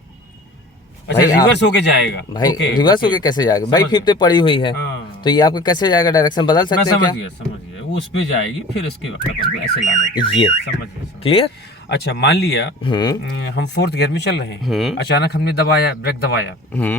अच्छा, रिवर्स होके जाएगा भाई, रिवर्स होके कैसे जाएगा भाई? 5th पे पड़ी हुई है तो ये आपको कैसे जाएगा? डायरेक्शन बदल सकते हैं क्या? समझ गया, वो उस पे जाएगी, फिर उसके बाद ऐसे लाना, ये समझ गया। क्लियर। अच्छा, मान लिया हम 4th गियर में चल रहे हैं, अचानक हमने दबाया, ब्रेक दबाया,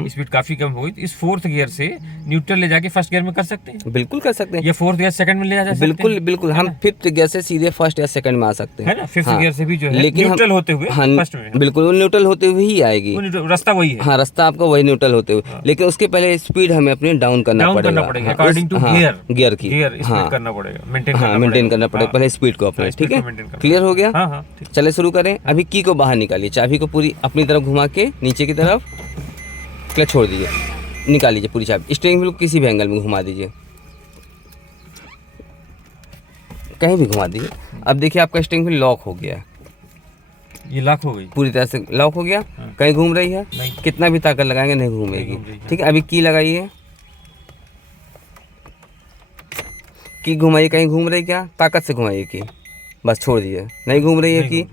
स्पीड काफी कम हो गई, तो इस 4th गियर से न्यूट्रल ले जाके फर्स्ट गियर में कर सकते हैं? बिल्कुल कर सकते हैं। ये 4th गियर सेकंड में ले जा सकते हैं? बिल्कुल हम 5th गियर से सीधे फर्स्ट या सेकंड में आ सकते हैं, है ना? 5th गियर से भी जो है लेकिन न्यूट्रल होते हुए फर्स्ट में, बिल्कुल वो न्यूट्रल होते हुए ही आएगी, रास्ता वही है। हाँ, रास्ता आपका वही न्यूट्रल होते हुए, लेकिन उसके पहले स्पीड हमें अपनी डाउन करना पड़ेगा अकॉर्डिंग टू गियर की, स्पीड करना पड़ेगा, मेंटेन करना पड़ेगा पहले स्पीड को अपने। ठीक है, क्लियर हो गया। चले शुरू करें। अभी की को बाहर निकालिए, चाबी को पूरी अपनी तरफ घुमा के नीचे की तरफ, क्लच छोड़ दीजिए, निकाल लीजिए पूरी चाबी, स्टीयरिंग व्हील को किसी भी एंगल में घुमा दीजिए, कहीं भी घुमा दीजिए। अब देखिए आपका स्टीयरिंग व्हील लॉक हो गया है, ये लॉक हो गई, पूरी तरह से लॉक हो गया। कहीं घूम रही है? कितना भी ताकत लगाएंगे नहीं घूमेगी। ठीक है, अभी की लगाइए, की घुमाइए, कहीं घूम रही क्या? ताकत से घुमाइए की, बस छोड़ दीजिए, नहीं घूम रही है की।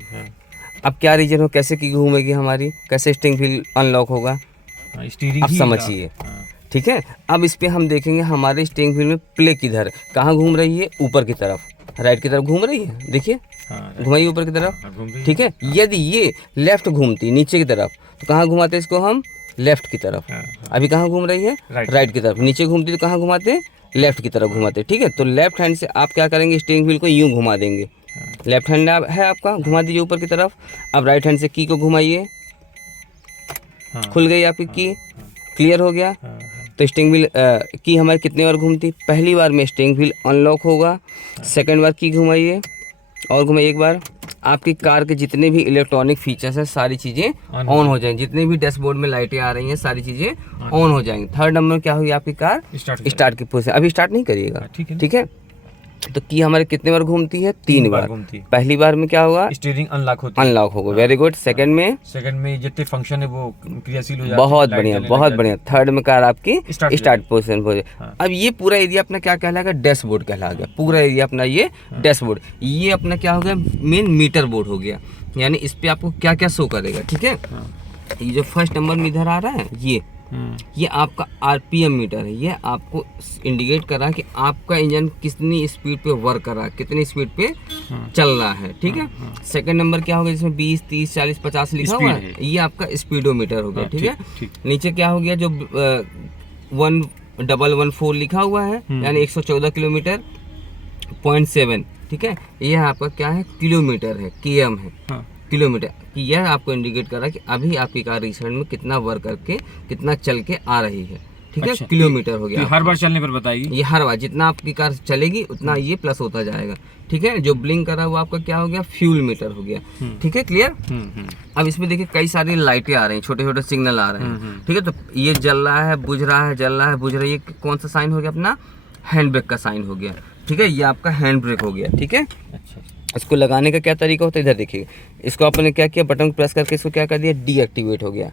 अब क्या रीजन हो, कैसे की घूमेगी हमारी, कैसे स्टीयरिंग व्हील अनलॉक होगा? स्टीयरिंग आप ही समझिए। हाँ, ठीक है, अब इस पे हम देखेंगे हमारे स्टीयरिंग व्हील में प्ले किधर, कहाँ घूम रही है, ऊपर की तरफ, राइट की तरफ घूम रही है, देखिए हाँ, घुमाइए ऊपर की तरफ। हाँ, घूम रही है। ठीक है, यदि ये लेफ्ट घूमती नीचे की तरफ तो कहाँ घुमाते हैं इसको हम, लेफ्ट की तरफ। हाँ, अभी कहाँ घूम रही है, राइट की तरफ। नीचे घूमती तो कहाँ घुमाते, लेफ्ट की तरफ घुमाते। ठीक है, तो लेफ्ट हैंड से आप क्या करेंगे, स्टीयरिंग व्हील को यूँ घुमा देंगे। लेफ्ट हैंड है आपका, घुमा दीजिए ऊपर की तरफ। अब राइट हैंड से की को घुमाइए, हाँ, खुल गई आपकी की, क्लियर हो गया। हाँ, तो स्टीयरिंग व्हील की हमारी कितने बार घूमती, पहली बार में स्टीयरिंग व्हील अनलॉक होगा, सेकंड बार की घुमाइए और घुमाइए एक बार। आपकी कार के जितने भी इलेक्ट्रॉनिक फीचर्स हैं सारी चीज़ें ऑन हो जाएंगी, जितने भी डैशबोर्ड में लाइटें आ रही हैं सारी चीज़ें ऑन हो जाएंगी। थर्ड नंबर क्या होगी, आपकी कार स्टार्ट की पोजीशन। अभी स्टार्ट नहीं करिएगा, ठीक है। तो की हमारे कितने बार घूमती है, 3 बार घूमती है। पहली बार में क्या होगा, स्टीयरिंग अनलॉक होती है, अनलॉक होगा, वेरी गुड। सेकंड में जितने फंक्शन है वो क्रियाशील हो जाते हैं, बहुत लाइट बढ़िया जलने बहुत लग बढ़िया। थर्ड में कार आपकी स्टार्ट स्टार्ट पोजीशन हो जाए। हाँ। अब ये पूरा एरिया अपना क्या कहलाएगा, डैशबोर्ड कहला गया। पूरा एरिया अपना ये डैशबोर्ड, ये अपना क्या हो गया, मेन मीटर बोर्ड हो गया। यानी इस पे आपको क्या क्या शो करेगा। ठीक है, ये जो फर्स्ट नंबर में इधर आ रहा है ये आपका आरपीएम मीटर है। ये आपको इंडिकेट कर रहा है कि आपका इंजन कितनी स्पीड पे वर्क कर रहा है, कितनी स्पीड पे चल रहा है। ठीक है, सेकंड नंबर क्या होगा, जिसमें 20, 30, 40, 50 लिखा हुआ है, ये आपका स्पीडोमीटर हो गया। ठीक है, नीचे क्या हो गया, जो 1114 लिखा हुआ है, यानी 114 किलोमीटर 0.7। ठीक है, यह आपका क्या है, किलोमीटर है, केएम है, किलोमीटर। कि यह आपको इंडिकेट कर रहा है कि अभी आपकी कार रिसेंट में कितना वर्क करके कितना चल के आ रही है। ठीक है, किलोमीटर हो गया। हर बार चलने पर बताएगी, ये हर बार जितना आपकी कार चलेगी उतना ये प्लस होता जाएगा। ठीक है, जो ब्लिंक कर रहा है वो आपका क्या हो गया, फ्यूल मीटर हो गया। ठीक है, क्लियर। अब इसमें देखिए कई सारी लाइटें आ रही हैं, छोटे छोटे सिग्नल आ रहे हैं। ठीक है, तो ये जल रहा है, बुझ रहा है, जल रहा है, बुझ रहा है, ये कौन सा साइन हो गया, अपना हैंड ब्रेक का साइन हो गया। ठीक है, ये आपका हैंड ब्रेक हो गया। ठीक है, अच्छा, इसको लगाने का क्या तरीका होता है, इधर देखिए। इसको आपने क्या किया, बटन प्रेस करके इसको क्या कर दिया, डीएक्टिवेट हो गया।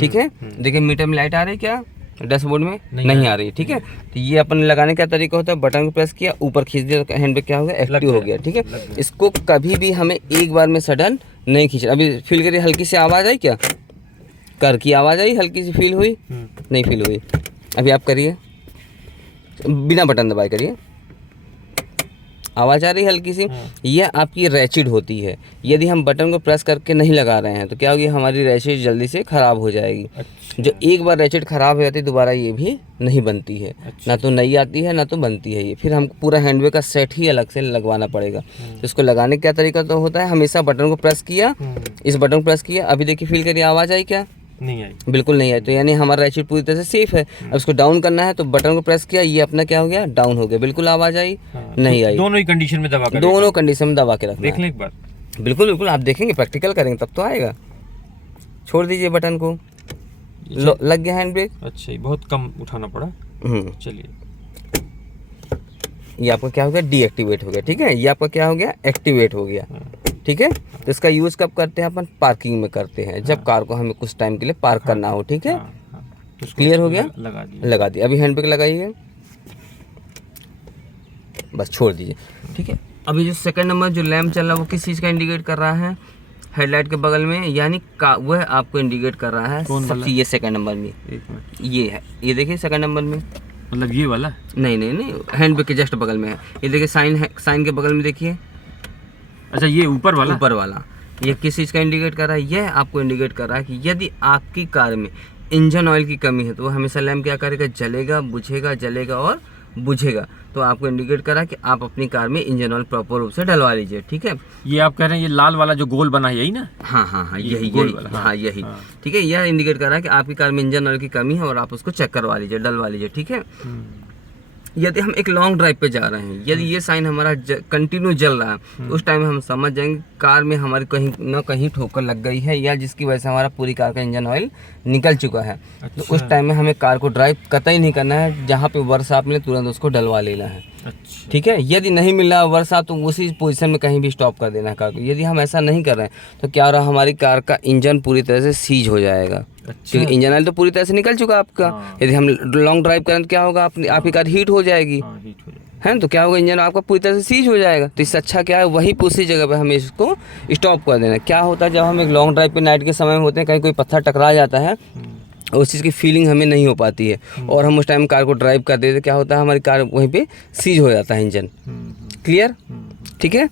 ठीक है, देखिए मीटर में लाइट आ रही है क्या, डैशबोर्ड में नहीं आ रही। ठीक है, तो ये अपन लगाने का तरीका होता है, बटन को प्रेस किया, ऊपर खींच दिया तो हैंड ब्रेक क्या हो गया, एक्टिव हो गया। ठीक है, इसको कभी भी हमें एक बार में सडन नहीं खींचना। अभी फील करिए, हल्की सी आवाज़ आई क्या, कर की आवाज़ आई, हल्की सी फील हुई, नहीं फील हुई। अभी आप करिए, बिना बटन दबाए करिए, आवाज़ आ रही है हल्की सी। यह आपकी रैचिड होती है। यदि हम बटन को प्रेस करके नहीं लगा रहे हैं तो क्या होगी, हमारी रैचिड जल्दी से ख़राब हो जाएगी। अच्छा। जो एक बार रैचिड ख़राब हो जाती है दोबारा ये भी नहीं बनती है। अच्छा। ना तो नई आती है ना तो बनती है ये, फिर हमको पूरा हैंडब्रेक का सेट ही अलग से लगवाना पड़ेगा। तो इसको लगाने का तरीका तो होता है, हमेशा बटन को प्रेस किया, इस बटन को प्रेस किया, अभी देखिए फील करिए, आवाज़ आई क्या, नहीं आई, बिल्कुल नहीं आई। तो यानी हमारा रैचिड पूरी तरह से सेफ है। अब इसको डाउन करना है तो बटन को प्रेस किया, ये अपना क्या हो गया, डाउन हो गया। बिल्कुल आवाज़ आई, नहीं आई, दोनों ही कंडीशन में दबा कर, दोनों कंडीशन में दबा के रखना है। देख लें एक बार, बिल्कुल बिल्कुल, आप देखेंगे, प्रैक्टिकल करेंगे तब तो आएगा। छोड़ दीजिए बटन को, लग गया हैंड ब्रेक। अच्छा, ये बहुत कम उठाना पड़ा। चलिए, ये आपका क्या हो गया, डीएक्टिवेट हो गया। ठीक है, ये आपका क्या हो गया, एक्टिवेट हो गया। ठीक है, तो इसका यूज़ कब करते हैं, अपन पार्किंग में करते हैं, जब कार को हमें कुछ टाइम के लिए पार्क करना हो। ठीक है, क्लियर हो गया, लगा दिया। अभी हैंड ब्रेक लगाइए, बस छोड़ दीजिए। ठीक है, अभी जो सेकंड नंबर जो लैम्प चल रहा है वो किस चीज़ का इंडिकेट कर रहा है, हेडलाइट के बगल में, यानी वह आपको इंडिकेट कर रहा है सबसे, ये सेकंड नंबर में ये है, ये देखिए सेकंड नंबर में, मतलब ये वाला, नहीं, हैंड ब्रेक के जस्ट बगल में है। ये देखिए साइन है, साइन के बगल में देखिए। अच्छा, ये ऊपर वाला, ये किस चीज़ का इंडिकेट कर रहा है, यह आपको इंडिकेट कर रहा है कि यदि आपकी कार में इंजन ऑयल की कमी है तो वो हमेशा लैम्प क्या करेगा, जलेगा, बुझेगा, जलेगा और बुझेगा। तो आपको इंडिकेट करा कि आप अपनी कार में इंजन ऑयल प्रॉपर रूप से डलवा लीजिए। ठीक है, ये आप कह रहे हैं ये लाल वाला जो गोल बना है यही ना? हाँ, यही वाला, हाँ यही। ठीक है, यह इंडिकेट कर रहा है कि आपकी कार में इंजन ऑयल की कमी है और आप उसको चेक करवा लीजिए, डलवा लीजिए। ठीक है, यदि हम एक लॉन्ग ड्राइव पे जा रहे हैं, यदि ये साइन हमारा कंटिन्यू जल रहा है तो उस टाइम में हम समझ जाएंगे कार में हमारी कहीं ना कहीं ठोकर लग गई है, या जिसकी वजह से हमारा पूरी कार का इंजन ऑयल निकल चुका है। अच्छा। तो उस टाइम में हमें कार को ड्राइव कतई नहीं करना है, जहाँ पे वर्कशॉप में तुरंत उसको डलवा लेना है। अच्छा। ठीक है, यदि नहीं मिल रहा वर्कशॉप तो उसी पोजीशन में कहीं भी स्टॉप कर देना है कार को। यदि हम ऐसा नहीं कर रहे हैं तो क्या हो रहा है, हमारी कार का इंजन पूरी तरह से सीज हो जाएगा। अच्छा। क्योंकि इंजन ऑयल तो पूरी तरह से निकल चुका आपका। यदि हम लॉन्ग ड्राइव करें तो क्या होगा, आपकी कार हीट हो जाएगी, है तो क्या होगा, इंजन आपका पूरी तरह से सीज हो जाएगा। तो इससे अच्छा क्या है, वही उसी जगह पे हमें इसको स्टॉप कर देना। क्या होता है, जब हम एक लॉन्ग ड्राइव पे नाइट के समय में होते हैं, कहीं कोई पत्थर टकरा जाता है और उस चीज़ की फीलिंग हमें नहीं हो पाती है और हम उस टाइम कार को ड्राइव कर देते, क्या होता है हमारी कार वहीं पे सीज हो जाता है इंजन। क्लियर? ठीक है।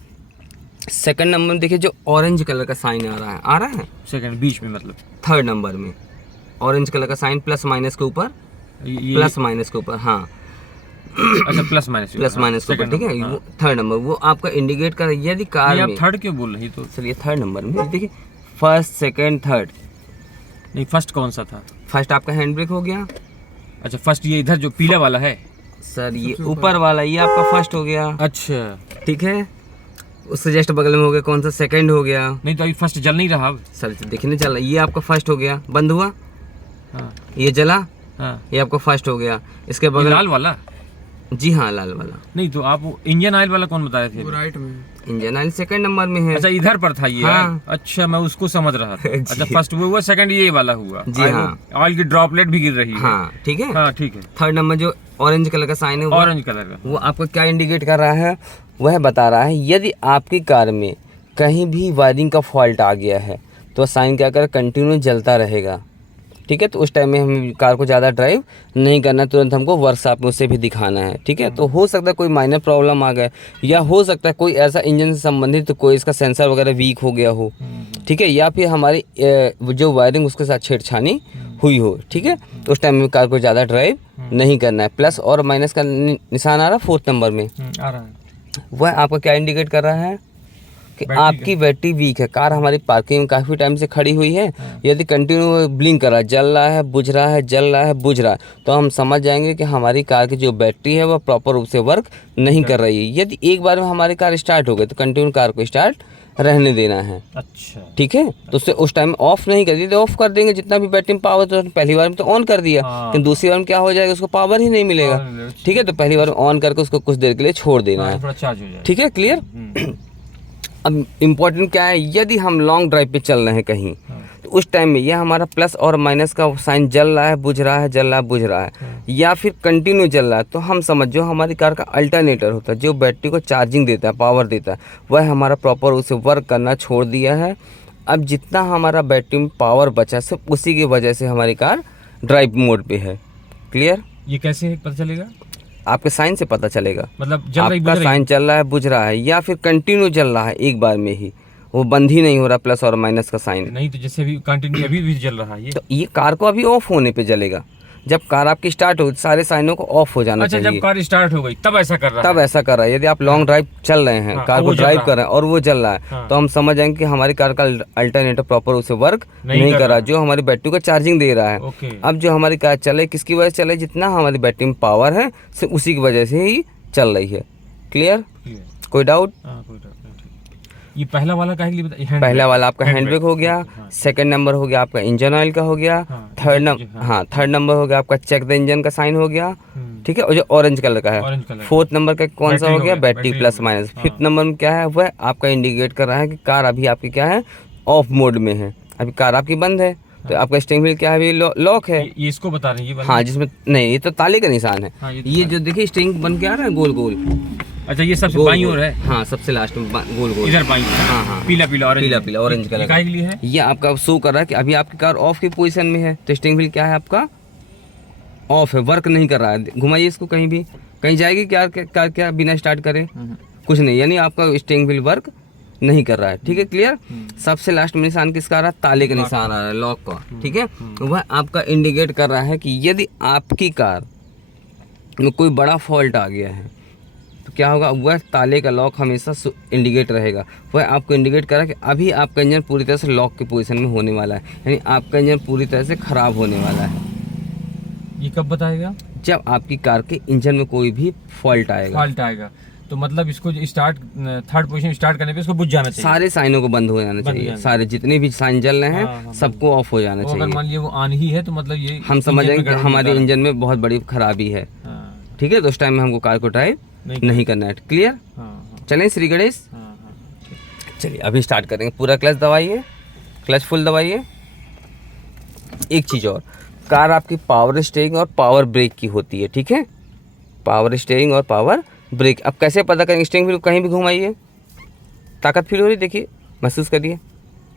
सेकंड नंबर में देखिए जो ऑरेंज कलर का साइन आ रहा है सेकंड बीच में, मतलब थर्ड नंबर में ऑरेंज कलर का साइन प्लस माइनस के ऊपर, प्लस माइनस के ऊपर, हाँ अच्छा प्लस माइनस के ऊपर, ठीक है। वो थर्ड नंबर वो आपका इंडिकेट कर, यदि कार आप में, थर्ड क्यों बोल रही? तो सर ये थर्ड नंबर में देखिए, फर्स्ट सेकंड थर्ड। नहीं, फर्स्ट कौन सा था? फर्स्ट आपका हैंड ब्रेक हो गया। अच्छा फर्स्ट ये इधर जो पीला वाला है सर, ये ऊपर वाला ये आपका फर्स्ट हो गया। अच्छा ठीक है, उससे जस्ट बगल में हो गया कौन सा, सेकंड हो गया। नहीं तो अभी फर्स्ट जल नहीं रहा अब। सर देखिए नहीं चल रहा, ये आपका फर्स्ट हो गया, बंद हुआ, हाँ ये जला, हाँ, ये आपका फर्स्ट हो गया। इसके ये बगल, लाल वाला? जी हाँ लाल वाला। नहीं तो आप वो इंजन ऑयल वाला कौन बता रहे थे? राइट में इंजन ऑयल सेकंड नंबर में है। अच्छा इधर पर था ये? हाँ। अच्छा मैं उसको समझ रहा था। जी। अच्छा फर्स्ट वो हुआ, सेकंड ये वाला हुआ। जी हाँ। ऑयल की ड्रॉपलेट भी गिर रही है। हाँ ठीक है। हाँ ठीक है। थर्ड नंबर जो ऑरेंज कलर का साइन है, ऑरेंज कलर का, वो आपको क्या इंडिकेट कर रहा है? वह बता रहा है यदि आपकी कार में कहीं भी वायरिंग का फॉल्ट आ गया है तो साइन क्या कर, कंटिन्यू जलता रहेगा। ठीक है, तो उस टाइम में हम कार को ज़्यादा ड्राइव नहीं करना, तुरंत हमको वर्कशॉप में उसे भी दिखाना है। ठीक है, तो हो सकता है कोई माइनर प्रॉब्लम आ गया, या हो सकता है कोई ऐसा इंजन से संबंधित तो कोई इसका सेंसर वगैरह वीक हो गया हो। ठीक है, या फिर हमारी जो वायरिंग उसके साथ छेड़छानी हुई हो। ठीक है, तो उस टाइम में कार को ज़्यादा ड्राइव नहीं करना है। प्लस और माइनस का निशान आ रहा है फोर्थ नंबर में, आ रहा है। वह आपको क्या इंडिकेट कर रहा है कि आपकी बैटरी वीक है। कार हमारी पार्किंग में काफ़ी टाइम से खड़ी हुई है, यदि कंटिन्यू ब्लिंक कर रहा है, जल रहा है, बुझ रहा है, जल रहा है, बुझ रहा है, तो हम समझ जाएंगे कि हमारी कार की जो बैटरी है वह प्रॉपर रूप से वर्क नहीं कर रही है। यदि एक बार में हमारी कार स्टार्ट हो गई तो कंटिन्यू कार को स्टार्ट रहने देना है। अच्छा ठीक है, तो उससे उस टाइम ऑफ नहीं कर दी तो ऑफ कर देंगे, जितना भी बैटरी में पावर, तो पहली बार में तो ऑन कर दिया, लेकिन दूसरी बार में क्या हो जाएगा, उसको पावर ही नहीं मिलेगा। ठीक है, तो पहली बार ऑन करके उसको कुछ देर के लिए छोड़ देना है। चार्ज हो जाए। ठीक है, क्लियर? अब इम्पोर्टेंट क्या है, यदि हम लॉन्ग ड्राइव पे चल रहे हैं कहीं, तो उस टाइम में यह हमारा प्लस और माइनस का साइन जल रहा है, बुझ रहा है, जल रहा है, बुझ रहा है, या फिर कंटिन्यू जल रहा है, तो हम समझ जो हमारी कार का अल्टरनेटर होता है, जो बैटरी को चार्जिंग देता है, पावर देता है, वह हमारा प्रॉपर उसे वर्क करना छोड़ दिया है। अब जितना हमारा बैटरी में पावर बचा सिर्फ उसी की वजह से हमारी कार ड्राइव मोड पे है। क्लियर? ये कैसे पता चलेगा? आपके साइन से पता चलेगा, मतलब जल रही, आपका साइन चल रहा है, बुझ रहा है, या फिर कंटिन्यू चल रहा है एक बार में ही, वो बंद ही नहीं हो रहा प्लस और माइनस का साइन। नहीं तो जैसे अभी कंटिन्यू अभी भी जल रहा है ये, तो ये कार को अभी ऑफ होने पे जलेगा। जब कार आपकी स्टार्ट हो, सारे साइनों को ऑफ हो जाना अच्छा चाहिए। जब कार स्टार्ट हो गई तब ऐसा कर रहा तब है? ऐसा कर रहा है। यदि आप लॉन्ग ड्राइव चल रहे हैं, हाँ, कार और को वो जल ड्राइव रहा कर रहे हैं और वो जल रहा है, हाँ। तो हम समझ जाएंगे कि हमारी कार का अल्टरनेटर प्रॉपर उसे वर्क नहीं कर रहा, जो हमारी बैटरी को चार्जिंग दे रहा है। ओके। अब जो हमारी कार चले, किसकी वजह से चले, जितना हमारी बैटरी में पावर है सिर्फ उसी की वजह से ही चल रही है। क्लियर? कोई डाउट? हाँ, कोई डाउट नहीं, ठीक। ये पहला वाला काहे के लिए बताइए? पहला वाला आपका हैंड ब्रेक हो गया, सेकंड नंबर हो गया आपका इंजन ऑयल का हो गया, थर्ड नंबर हो गया आपका चेक द इंजन का साइन हो गया। ठीक है, और जो ऑरेंज कलर का है, फोर्थ नंबर का कौन सा हो गया, battery plus minus. Fifth number में क्या है, वह आपका इंडिकेट कर रहा है कि कार अभी आपकी क्या है, ऑफ मोड में है, अभी कार आपकी बंद है, तो आपका स्टीयरिंग व्हील क्या है, अभी लॉक है। ये इसको बता रहे हैं, ये वाला? हाँ, जिसमें नहीं, ये तो ताले का निशान है। हाँ, ये जो देखिए स्टीयरिंग बन के आ रहा है गोल गोल। अच्छा ये सबसे गोल बाईं गोल। ओर है? हाँ, सबसे लास्ट में गोल गोल इधर बाईं ओर? हाँ, हाँ। पीला पीला ऑरेंज, पीला पीला ऑरेंज कलर ये काहे के लिए है? ये आपका शो कर रहा है कि अभी आपकी कार ऑफ की पोजीशन में है, तो स्टीयरिंग व्हील क्या है आपका, ऑफ है, वर्क नहीं कर रहा है। घुमाइए इसको, कहीं भी, कहीं जाएगी क्या बिना स्टार्ट करे, कुछ नहीं, यानी आपका स्टीयरिंग व्हील वर्क नहीं कर रहा है। ठीक है, क्लियर? सबसे लास्ट में निशान किसका आ रहा है, ताले का निशान आ रहा है, लॉक का। ठीक है, वह आपका इंडिकेट कर रहा है कि यदि आपकी कार में कोई बड़ा फॉल्ट आ गया है तो क्या होगा, वह ताले का लॉक हमेशा इंडिकेट रहेगा। वह आपको इंडिकेट कर रहा है कि अभी आपका इंजन पूरी तरह से लॉक की पोजीशन में होने वाला है, यानी आपका इंजन पूरी तरह से ख़राब होने वाला है। ये कब बताएगा? जब आपकी कार के इंजन में कोई भी फॉल्ट आएगा। तो मतलब इसको स्टार्ट, थर्ड पोजीशन स्टार्ट करने पे इसको बुझ जाना चाहिए, सारे साइनों को बंद हो जाना चाहिए, सारे जितने भी साइन जल रहे हैं हाँ, सबको ऑफ हो जाना चाहिए। अगर मान लीजिए वो ऑन ही है तो मतलब ये हम समझ जाएंगे कि हमारे इंजन में बहुत बड़ी खराबी है। हाँ, ठीक है, तो उस टाइम में हमको कार को ड्राइव नहीं करना है। क्लियर? हाँ, चलें श्री गणेश, हाँ, हाँ। चलिए अभी स्टार्ट करेंगे। पूरा क्लच दबाइए, क्लच फुल दबाइए। एक चीज़ और, कार आपकी पावर स्टीयरिंग और पावर ब्रेक की होती है। ठीक है, पावर स्टीयरिंग और पावर ब्रेक। अब कैसे पता करेंगे, स्टीयरिंग व्हील कहीं भी घुमाइए, ताकत फील हो रही, देखिए, महसूस करिए,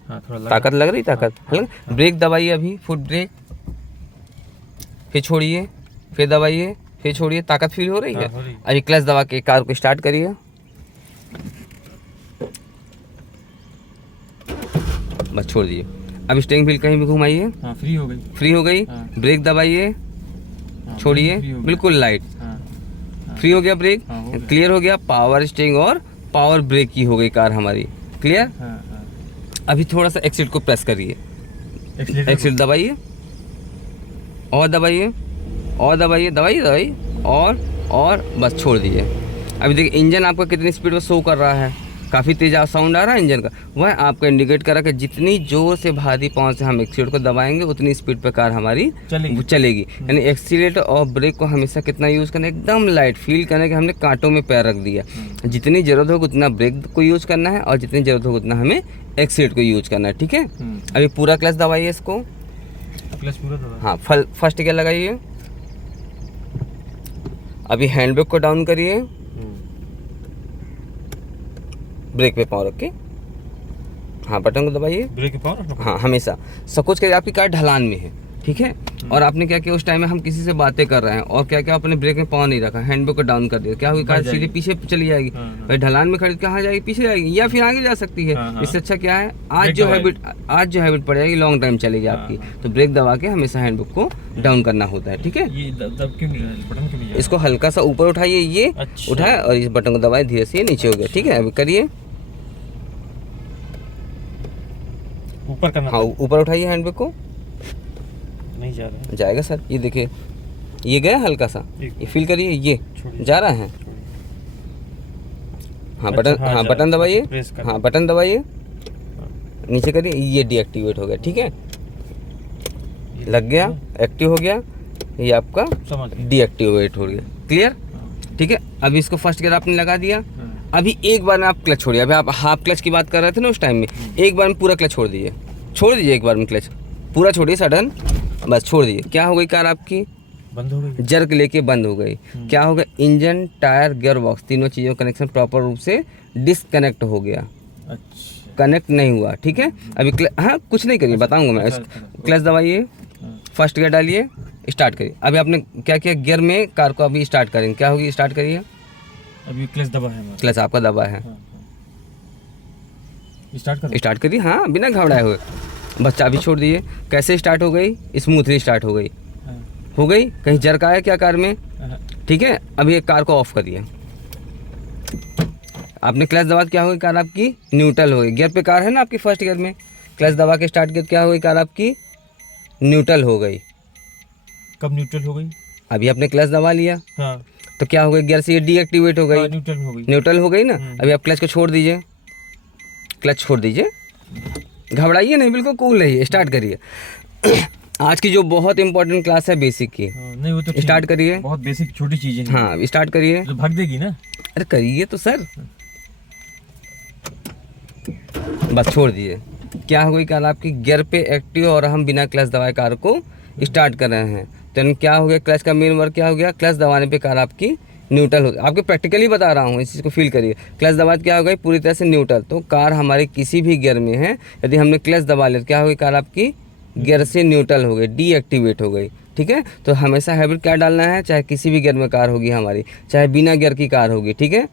हाँ, थोड़ा ताकत लग रही, ताकत हल्का। ब्रेक दबाइए, अभी फुट ब्रेक, फिर छोड़िए, फिर दबाइए, फिर छोड़िए। ताकत फील हो रही है? हाँ, हो रही है। अभी क्लच दबा के कार को स्टार्ट करिए, बस छोड़ दीजिए। अब स्टीयरिंग व्हील कहीं भी घुमाइए, हाँ, फ्री हो गई। फ्री हो गई। हाँ। ब्रेक दबाइए, हाँ, छोड़िए, फ्री हो गया। बिल्कुल लाइट। हाँ, फ्री हो गया ब्रेक, हाँ, हो गया। क्लियर हो गया। पावर स्टीयरिंग और पावर ब्रेक की हो गई कार हमारी, क्लियर। हाँ, हाँ। अभी थोड़ा सा एक्सीट को प्रेस करिए, एक्सीलेटर एक्सीट दबाइए और दबाइए और दबाइए, दबाइए दबाइए और बस छोड़ दीजिए। अभी देखिए इंजन आपका कितनी स्पीड में शो कर रहा है, काफ़ी तेज साउंड आ रहा है इंजन का। वह आपको इंडिकेट कर रहा है कि जितनी जोर से भारी पाँव से हम एक्सीलेटर को दबाएंगे उतनी स्पीड पे कार हमारी चलेगी। यानी एक्सीलेटर और ब्रेक को हमेशा कितना यूज़ करना है, एकदम लाइट फील करना है कि हमने कांटों में पैर रख दिया। जितनी ज़रूरत होगी उतना ब्रेक को यूज़ करना है और जितनी ज़रूरत होगी उतना हमें एक्सीलेटर को यूज़ करना है, ठीक है। अभी पूरा क्लच दबाइए इसको, क्लच पूरा दबा। हाँ फर्स्ट गियर लगाइए। अभी हैंड ब्रेक को डाउन करिए, ब्रेक पे पाँव रख के, हाँ बटन को दबाइए। ब्रेक के पावर। हाँ हमेशा सपोज करिए आपकी कार ढलान में है, ठीक है, और आपने क्या किया उस टाइम में हम किसी से बातें कर रहे हैं और क्या क्या अपने ब्रेक में पाँव नहीं रखा, हैंड ब्रेक को डाउन कर दिया, क्या होगी कार सीधे पीछे चली जाएगी। भाई ढलान में खड़ी कहाँ जाएगी, पीछे जाएगी या फिर आगे जा सकती है। इससे अच्छा क्या है, आज जो हैबिट पड़ जाएगी लॉन्ग टाइम चलेगी आपकी। तो ब्रेक दबा के हमेशा हैंड ब्रेक को डाउन करना होता है, ठीक है। ये दब क्यों नहीं रहा है? बटन क्यों नहीं इसको हल्का सा ऊपर उठाइए, ये अच्छा। उठाए और इस बटन को दबाए, धीरे से ये नीचे हो गया, ठीक है। अभी करिए, ऊपर करना? हाँ ऊपर उठाइए हैंड ब्रेक को, नहीं जा रहा है। जाएगा सर। ये देखिए ये गया हल्का सा, ये फील करिए, ये छोड़िए। जा रहा है। हाँ बटन, अच्छा, हाँ जा बटन रहा है। दबाइए, प्रेस करना। हाँ बटन दबाइए, नीचे करिए, ये डीएक्टिवेट हो गया, ठीक है। लग गया, एक्टिव हो गया, ये आपका समझ गया। डीएक्टिवेट हो गया, क्लियर, हाँ, ठीक है। अभी इसको फर्स्ट गियर आपने लगा दिया। हाँ। अभी एक बार में आप क्लच छोड़िए। अभी आप हाफ क्लच की बात कर रहे थे ना उस टाइम में, एक बार में पूरा क्लच छोड़ दीजिए, छोड़ दीजिए एक बार में क्लच पूरा छोड़िए सडन, बस छोड़ दीजिए। क्या हो गई कार आपकी, बंद हो गई। जर्क लेके बंद हो गई। क्या हो गया, इंजन टायर गियर बॉक्स तीनों चीज़ों कनेक्शन प्रॉपर रूप से डिसकनेक्ट हो गया, अच्छा। कनेक्ट नहीं हुआ, ठीक है। अभी हाँ कुछ नहीं करिए, बताऊंगा मैं। क्लच दबाइए, फर्स्ट गियर डालिए, स्टार्ट करिए। अभी आपने क्या किया, गियर में कार को अभी स्टार्ट करेंगे, क्या होगी, स्टार्ट करिए। अभी क्लच दबा है हमारा। क्लच आपका दबा है, स्टार्ट कर। स्टार्ट करिए, हाँ बिना घबराए हुए। बस चाबी छोड़ दिए। कैसे स्टार्ट हो गई, स्मूथली स्टार्ट हो गई, हो गई। कहीं जर्क आया क्या कार में, ठीक है। अभी एक कार को ऑफ करिए। आपने क्लच दबा क्या हो गई, कार आपकी न्यूट्रल हो गई। गियर पे कार है ना आपकी फर्स्ट गियर में, क्लच दबा के स्टार्ट किया, क्या हो गई, कार आपकी न्यूट्रल हो गई। कब न्यूट्रल हो गई? अभी आपने क्लच दबा लिया, हाँ, तो क्या हो गई, गियर से ये डीएक्टिवेट हो गई, न्यूट्रल हो गई। न्यूट्रल हो गई ना। अभी आप क्लच को छोड़ दीजिए, क्लच छोड़ दीजिए, घबराइए नहीं, बिल्कुल कूल रहिए, स्टार्ट करिए। आज की जो बहुत इंपॉर्टेंट क्लास है बेसिक की, नहीं वो तो ठीक स्टार्ट है। करिए। बहुत बेसिक छोटी चीजें हैं। हाँ स्टार्ट करिए। तो भाग देगी ना। अरे करिए तो सर, बस छोड़ दीजिए। क्या हो गई कार आपकी गियर पे एक्टिव और हम बिना क्लच दबाए कार को स्टार्ट कर रहे हैं। तो क्या हो गया, क्लच का मेन वर्क क्या हो गया, क्लच दबाने पे कार आपकी न्यूट्रल हो। आपको प्रैक्टिकली बता रहा हूँ, इस चीज़ को फील करिए। क्लच दबा क्या हो गई, पूरी तरह से न्यूट्रल। तो कार हमारी किसी भी गियर में है, यदि हमने क्लच दबा लिया, क्या हो गई, कार आपकी गियर से न्यूट्रल हो गई, डीएक्टिवेट हो गई, ठीक है। तो हमेशा हैबिट क्या डालना है, चाहे किसी भी गियर में कार होगी हमारी, चाहे बिना गियर की कार होगी, ठीक है,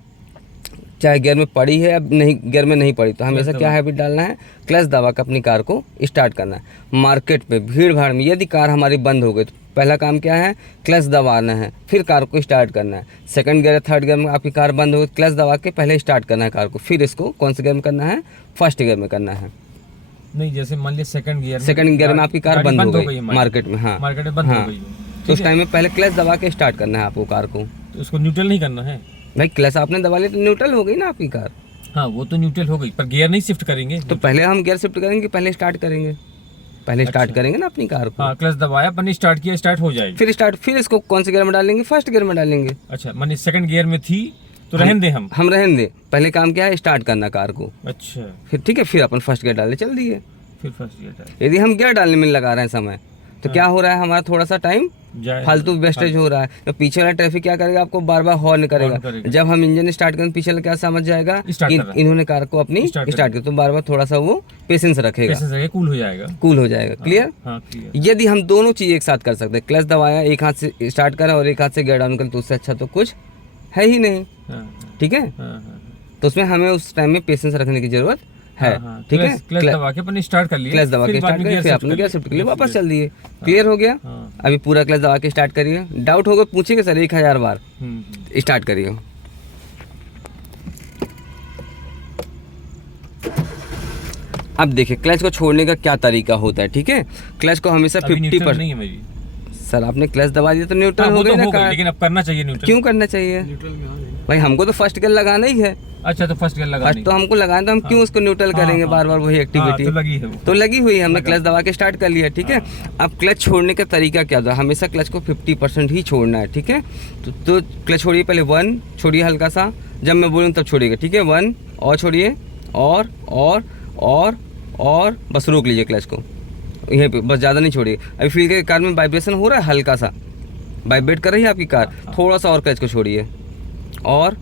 चाहे गियर में पड़ी है अब नहीं, गियर में नहीं पड़ी, तो हमेशा क्या हैबिट डालना है, क्लच दबा कर अपनी कार को स्टार्ट करना है। मार्केट पे भीड़ भाड़ में यदि कार हमारी बंद हो गई तो पहला काम क्या है, क्लच दबाना है, फिर कार को स्टार्ट करना है। सेकंड गियर थर्ड गियर में आपकी कार बंद हो गई, क्लच दबा के पहले स्टार्ट करना है कार को, फिर इसको कौन से गियर में करना है, फर्स्ट गियर में करना है। नहीं जैसे मान लिया सेकंड गियर में आपकी कार बंद हो गई मार्केट में, हाँ मार्केट में बंद हो गई, तो उस टाइम में पहले क्लच दबा के स्टार्ट करना है आपको कार को। तो उसको न्यूट्रल नहीं करना है भाई, क्लच आपने दबा लिया तो न्यूट्रल हो गई ना आपकी कार। हाँ वो तो न्यूट्रल हो गई, पर गियर नहीं शिफ्ट करेंगे। तो पहले हम गियर शिफ्ट करेंगे, पहले स्टार्ट करेंगे, पहले स्टार्ट करेंगे ना अपनी कार को। हाँ क्लच दबाया, अपन ने स्टार्ट किया, स्टार्ट हो जाएगी। फिर इसको कौन से गियर में डालेंगे, फर्स्ट गियर में डालेंगे। अच्छा मानिए सेकंड गियर में थी तो रहने दे हम रहने दे। पहले काम क्या है, स्टार्ट करना कार को, अच्छा फिर ठीक है, फिर अपन फर्स्ट गियर डाले चल दिए। फिर फर्स्ट गियर यदि हम गियर डालने में लगा रहे हैं समय, तो तो क्या हो रहा है, हमारा थोड़ा सा टाइम फालतू वेस्टेज हो रहा है। तो पीछे वाला ट्रैफिक क्या करेगा, आपको बार बार हॉर्न करेगा। जब हम इंजन स्टार्ट करें पीछे वाला क्या समझ जाएगा कि इन्होंने कार को अपनी स्टार्ट की, तो बार बार थोड़ा सा वो पेशेंस रखेगा, कूल हो जाएगा, कूल हो जाएगा। क्लियर। यदि हम दोनों चीज एक साथ कर सकते हैं, क्लच दबाया, एक हाथ से स्टार्ट करा और एक हाथ से गियर डाउन करें, तो उससे अच्छा तो कुछ है ही नहीं। ठीक है, तो उसमें हमें उस टाइम में पेशेंस रखने की जरूरत है। ठीक है, क्लच दबा के अपन स्टार्ट कर लिया, क्लच दबा के स्टार्ट करिए, फिर आपने गियर शिफ्ट कर लिया, वापस चल दिए। क्लियर हो गया। अभी पूरा क्लच दबा के स्टार्ट करिए। डाउट होगा पूछिएगा सर 1000 बार। स्टार्ट करिए। अब देखिए क्लच को छोड़ने का क्या तरीका होता है। ठीक है, क्लच को हमेशा 50% नहीं है मेरी। सर आपने क्लच दबा दिया तो न्यूट्रल हो गई ना कार। लेकिन अब करना चाहिए न्यूट्रल। क्यों करना चाहिए भाई, हमको तो फर्स्ट गियर लगाना ही है। अच्छा, तो फर्स्ट गियर लगाना, फर्स्ट तो हमको लगाना, तो हम क्यों उसको न्यूट्रल करेंगे बार बार वही एक्टिविटी। तो लगी हुई है, हमने क्लच दबा के स्टार्ट कर लिया। ठीक है, अब क्लच छोड़ने का तरीका क्या था, हमेशा क्लच को 50% ही छोड़ना है। ठीक है, तो क्लच छोड़िए, पहले 1 छोड़िए हल्का सा, जब मैं बोलूँ तब छोड़िएगा। ठीक है, 1 और छोड़िए, और बस रोक लीजिए क्लच को यहीं पे, बस ज़्यादा नहीं छोड़िए। अभी फील के कार में वाइब्रेशन हो रहा है, हल्का सा वाइब्रेट कर रही है आपकी कार, थोड़ा सा और क्लच को छोड़िए और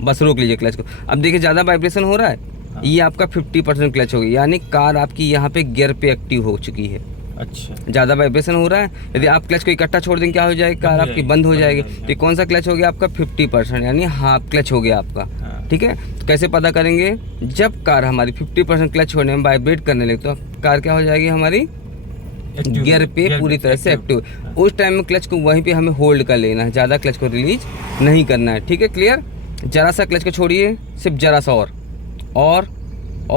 बस रोक लीजिए क्लच को। अब देखिए ज़्यादा वाइब्रेशन हो रहा है, ये आपका 50% क्लच होगी, यानी कार आपकी यहाँ पे गियर पे एक्टिव हो चुकी है। अच्छा, ज़्यादा वाइब्रेशन हो रहा है, यदि आप क्लच को इकट्ठा छोड़ देंगे क्या हो जाएगी, कार आपकी बंद हो जाएगी। तो कौन सा क्लच हो गया आपका, 50%, यानी हाफ क्लच हो गया आपका। ठीक है, तो कैसे पता करेंगे, जब कार हमारी 50% क्लच छोड़ने में वाइब्रेट करने लगे तो कार क्या हो जाएगी हमारी, गियर पे पूरी तरह से एक्टिव। उस टाइम में क्लच को वहीं पे हमें होल्ड कर लेना है, ज़्यादा क्लच को रिलीज नहीं करना है। ठीक है, क्लियर। जरा सा क्लच को छोड़िए, सिर्फ जरा सा और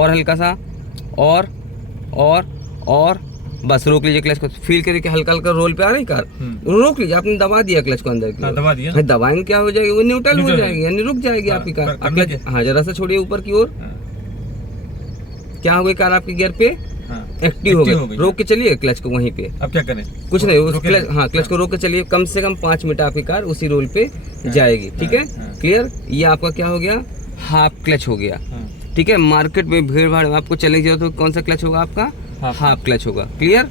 हल्का सा और बस रोक लीजिए क्लच को। फील करिए कि हल्का हल्का रोल पे आ रही कार, रोक लीजिए। आपने दबा दिया क्लच को अंदर की, दबा दिया, दबाएंगे क्या हो जाएगी, वो न्यूट्रल हो जाएगी, यानी रुक जाएगी आपकी कार। हाँ, जरा सा छोड़िए ऊपर की ओर, क्या हो गई, कार आपकी गियर पे एक्टिव हो गई। रोक के चलिए क्लच को वहीं पे। अब क्या करें, कुछ नहीं, उस क्लच, हाँ क्लच को रोक के चलिए, कम से कम 5 मिनट आपकी कार उसी रोल पे जाएगी। ठीक है, क्लियर। ये आपका क्या हो गया, हाफ क्लच हो गया। ठीक है, मार्केट में भीड़ भाड़ में आपको चले जाओ तो कौन सा क्लच होगा आपका, हाफ क्लच होगा। क्लियर।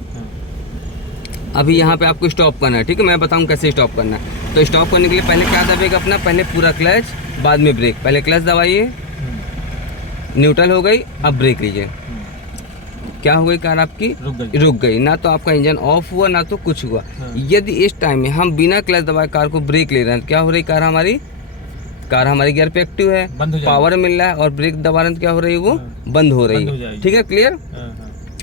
अभी यहाँ पे आपको स्टॉप करना है। ठीक है, मैं बताऊँ कैसे स्टॉप करना है। तो स्टॉप करने के लिए पहले क्या दबेगा अपना, पहले पूरा क्लच, बाद में ब्रेक। पहले क्लच दबाइए, न्यूट्रल हो गई, अब ब्रेक लीजिए। क्या हो गई, कार आपकी रुक गई। ना तो आपका इंजन ऑफ हुआ, ना तो कुछ हुआ। यदि इस टाइम में हम बिना क्लच दबाए कार को ब्रेक ले रहे हैं, क्या हो रही, कार हमारी गियर पे एक्टिव है, पावर मिल रहा है, और ब्रेक दबा रहे हैं तो क्या हो रही है, वो बंद हो रही है। ठीक है, क्लियर।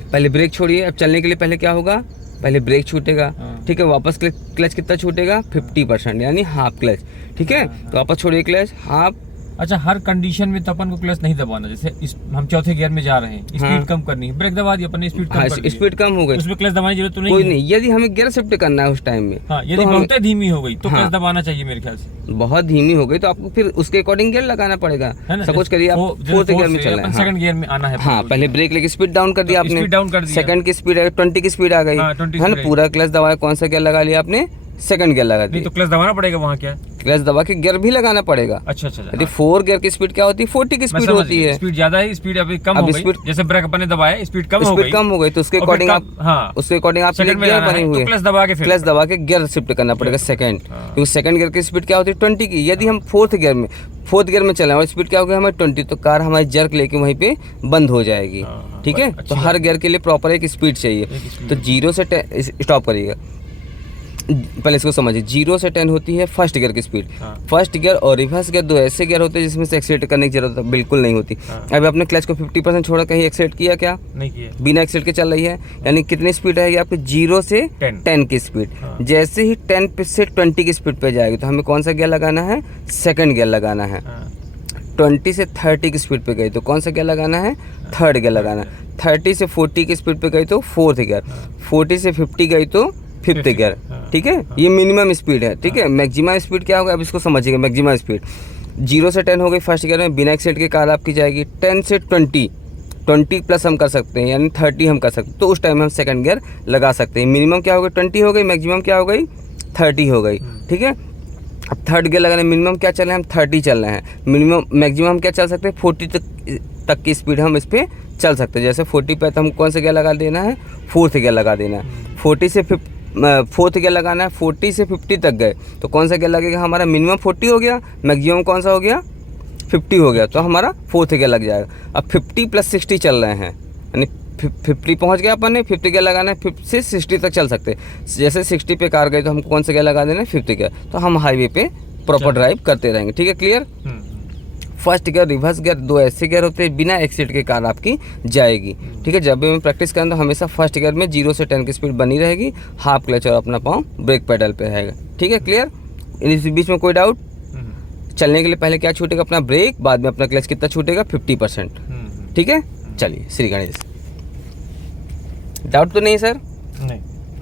पहले ब्रेक छोड़िए। अब चलने के लिए पहले क्या होगा, पहले ब्रेक छूटेगा। ठीक है, वापस क्लच कितना छूटेगा, 50%, यानी हाफ क्लच। ठीक है, तो वापस छोड़िए क्लच, हाफ। अच्छा, हर कंडीशन में तो अपन को क्लच नहीं दबाना, जैसे हम चौथे गियर में जा रहे हैं, स्पीड कम करनी है, ब्रेक दबा दिया, अपन स्पीड कम कर दी, स्पीड कम हो गई, उसमें क्लच दबाने की जरूरत तो नहीं, कोई नहीं। यदि हमें गियर शिफ्ट करना है उस टाइम में, यदि बहुत धीमी हो गई तो क्लच दबाना चाहिए मेरे ख्याल से। बहुत धीमी हो गई तो आपको फिर उसके अकॉर्डिंग गियर लगाना पड़ेगा। सपोज करिए आप 4th गियर में चल रहे हैं, सेकंड गियर में आना है। हाँ, पहले ब्रेक लेके स्पीड डाउन कर दिया आपने, सेकंड की स्पीड 20 की स्पीड आ गई है ना, पूरा क्लच दबाया, कौन सा गियर लगा लिया आपने, सेकंड गियर लगा दिया। तो क्लच दबाना पड़ेगा वहाँ, क्या क्लच दबा के गियर भी लगाना पड़ेगा। अच्छा, यदि 4 गियर की स्पीड क्या होती है, 40 की स्पीड होती है। स्पीड ज्यादा है, स्पीड अभी कम हो गई, जैसे ब्रेक अपन ने दबाया, स्पीड कम हो गई, तो उसके अकॉर्डिंग आप गियर बने हुए, क्लच दबा के गियर शिफ्ट करना पड़ेगा सेकंड, क्योंकि सेकंड गियर की स्पीड क्या होती है, 20 की। यदि हम 4th गियर में चले और स्पीड क्या होगी हमारी 20, तो कार हमारी जर्क लेके वहीं पे बंद हो जाएगी। ठीक है, तो हर गियर के लिए प्रॉपर एक स्पीड चाहिए। तो 0 से 10 स्टॉप करिएगा, पहले इसको समझिए। 0 से 10 होती है फर्स्ट गियर की स्पीड। फर्स्ट गियर और रिवर्स गियर 2 ऐसे गियर होते हैं जिसमें से एक्सीलेटर करने की जरूरत बिल्कुल नहीं होती। अभी आपने क्लच को 50% छोड़ा, कहीं एक्सीलेट किया क्या, नहीं किया, बिना एक्सीलेट के चल रही है, यानी कितनी स्पीड रहेगी आपकी, 0 से 10 की स्पीड। जैसे ही 10 से 20 की स्पीड पे जाएगी तो हमें कौन सा गियर लगाना है, सेकंड गियर लगाना है। 20 से 30 की स्पीड पे गई तो कौन सा गियर लगाना है, थर्ड गियर लगाना है। 30 से 40 की स्पीड पे गई तो 4th गियर। 40 से 50 गई तो 5th गियर। ठीक है, ये मिनिमम स्पीड है। ठीक है, मैक्सिमम स्पीड क्या होगा, अब इसको समझिएगा। मैक्सिमम स्पीड 0 से 10 हो गई फर्स्ट गियर में, बिना एक्सीलेटर के कार आपकी जाएगी। 10 से 20 प्लस हम कर सकते हैं, यानी 30 हम कर सकते हैं, तो उस टाइम में हम सेकंड गियर लगा सकते हैं। मिनिमम क्या हो गई, 20 हो गई, मैक्सिमम क्या हो गई, 30 हो गई। ठीक है, अब थर्ड गियर लगाने मिनिमम क्या चल रहे हैं, हम 30 चल रहे हैं। मिनिमम मैक्सिमम हम क्या चल सकते हैं, 40 तक तक की स्पीड हम इस पर चल सकते हैं। जैसे 40 पे तो हम कौन सा गियर लगा देना है, 4th गियर लगा देना है। 40 से 4th गियर लगाना है, 40 से 50 तक गए तो कौन सा गियर लगेगा हमारा, मिनिमम 40 हो गया, मैक्सिमम कौन सा हो गया 50 हो गया, तो हमारा 4th गियर लग जाएगा। अब 50 + 60 चल रहे हैं, यानी 50 पहुंच गया अपन ने, 50 गियर लगाना है, 50 से 60 तक चल सकते हैं। जैसे 60 पे कार गए तो हमको कौन सा गियर लगा देना है, 50 गियर, तो हम हाईवे पे प्रॉपर ड्राइव करते रहेंगे। ठीक है, clear. First gear, reverse gear, 2 ऐसे गियर होते हैं बिना एक्सीडेंट के कार आपकी जाएगी। ठीक है, जब भी मैं प्रैक्टिस करें तो हमेशा फर्स्ट गियर में 0 से 10 की स्पीड बनी रहेगी, हाफ क्लच और अपना पाँव ब्रेक पेडल पे रहेगा। ठीक है, क्लियर। इस बीच में कोई डाउट? चलने के लिए पहले क्या छूटेगा, अपना ब्रेक, बाद में अपना क्लच कितना छूटेगा, 50%। ठीक है, चलिए श्री गणेश। डाउट तो नहीं सर? नहीं।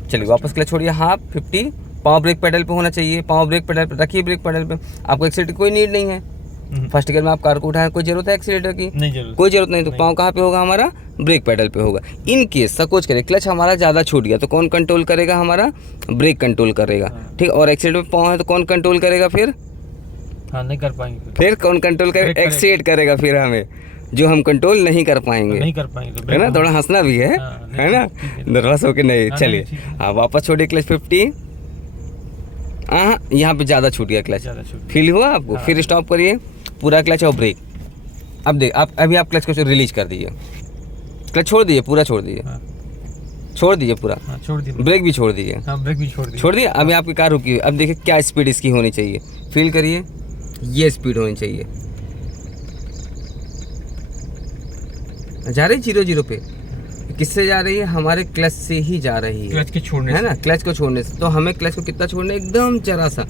चलिए वापस क्लच छोड़िए, हाफ 50, पाँव ब्रेक पेडल पे होना चाहिए, पाँव ब्रेक पेडल पे रखिए, ब्रेक पेडल पे। आपको एक्सीलेटर की कोई नीड नहीं है। फर्स्ट गियर में आप कार को उठाएं, कोई जरूरत है एक्सीलेटर की? नहीं जरूरत, कोई जरूरत नहीं। तो पाँव कहाँ पे होगा हमारा, ब्रेक पेडल पे होगा। इन केस सपोज करें क्लच हमारा ज़्यादा छूट गया तो कौन कंट्रोल करेगा, हमारा ब्रेक कंट्रोल करेगा। ठीक, और एक्सीलेटर पे पाँव है तो कौन कंट्रोल करेगा फिर? हाँ, नहीं कर पाएंगे फिर कौन कंट्रोल करेगा, एक्सीलेट करेगा फिर हमें, जो हम कंट्रोल नहीं कर पाएंगे। नहीं कर पाएंगे, है ना, थोड़ा हंसना भी है, हाँ, है ना, नर्वस होके नहीं। हाँ, चलिए ठीक है। हाँ, वापस छोड़िए क्लच 50। हाँ, यहाँ पे ज़्यादा छूट गया क्लच, ज़्यादा छूट फील हुआ आपको? हाँ। फिर स्टॉप करिए, पूरा क्लच और ब्रेक। अब देख, आप अभी आप क्लच को रिलीज कर दीजिए, क्लच छोड़ दीजिए, पूरा छोड़ दीजिए, हाँ। छोड़ दीजिए पूरा, हाँ, छोड़ दिया। ब्रेक भी छोड़ दीजिए, हाँ, ब्रेक भी छोड़ दिया। छोड़ दिए। अभी आपकी कार रुकी हुई, अब देखिए क्या स्पीड इसकी होनी चाहिए, फील करिए, ये स्पीड होनी चाहिए। जा रही 0-0 पे, किससे जा रही है, हमारे क्लच से ही जा रही है, क्लच के छोड़ने है ना, क्लच को छोड़ने से। तो हमें क्लच को कितना छोड़ना है, एकदम जरा सा,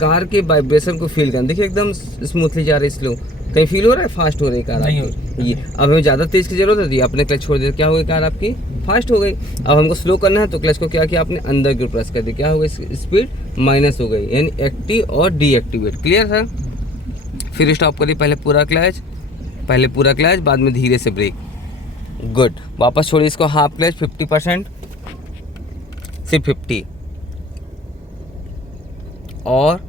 कार के वाइब्रेशन को फील करना। देखिए एकदम स्मूथली जा रही है, स्लो, कहीं फील हो रहा है फास्ट हो रही है कार नहीं आपकी? ये अब हमें ज़्यादा तेज की जरूरत होती है, अपने क्लच छोड़ दिया, क्या हो गई कार आपकी, फास्ट हो गई। अब हमको स्लो करना है तो क्लच को क्या किया आपने, अंदर की ओर प्रेस कर दिया, क्या हो गई, स्पीड माइनस हो गई, यानी एक्टिव और डीएक्टिवेट। Clear sir. फिर स्टॉप करिए, पहले पूरा क्लच, पहले पूरा क्लच, बाद में धीरे से ब्रेक। गुड, वापस छोड़िए इसको, हाफ क्लच 50%, सिर्फ 50, और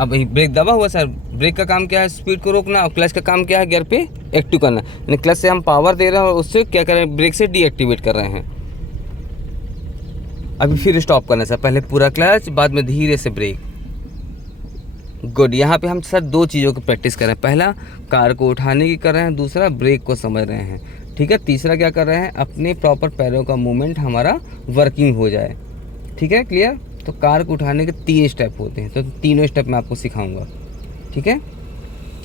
अब ब्रेक दबा हुआ सर। ब्रेक का काम क्या है, स्पीड को रोकना, और क्लच का काम क्या है, गियर पे एक्टिव करना। यानी क्लच से हम पावर दे रहे हैं और उससे क्या कर रहे हैं, ब्रेक से डीएक्टिवेट कर रहे हैं। अभी फिर स्टॉप करना सर, पहले पूरा क्लच, बाद में धीरे से ब्रेक। गुड, यहाँ पे हम सर 2 चीज़ों की प्रैक्टिस कर रहे हैं, पहला कार को उठाने की कर रहे हैं, दूसरा ब्रेक को समझ रहे हैं। ठीक है, तीसरा क्या कर रहे हैं, अपने प्रॉपर पैरों का मूवमेंट हमारा वर्किंग हो जाए। ठीक है, क्लियर। तो कार को उठाने के 3 स्टेप होते हैं, तो तीनों स्टेप मैं आपको सिखाऊंगा। ठीक है,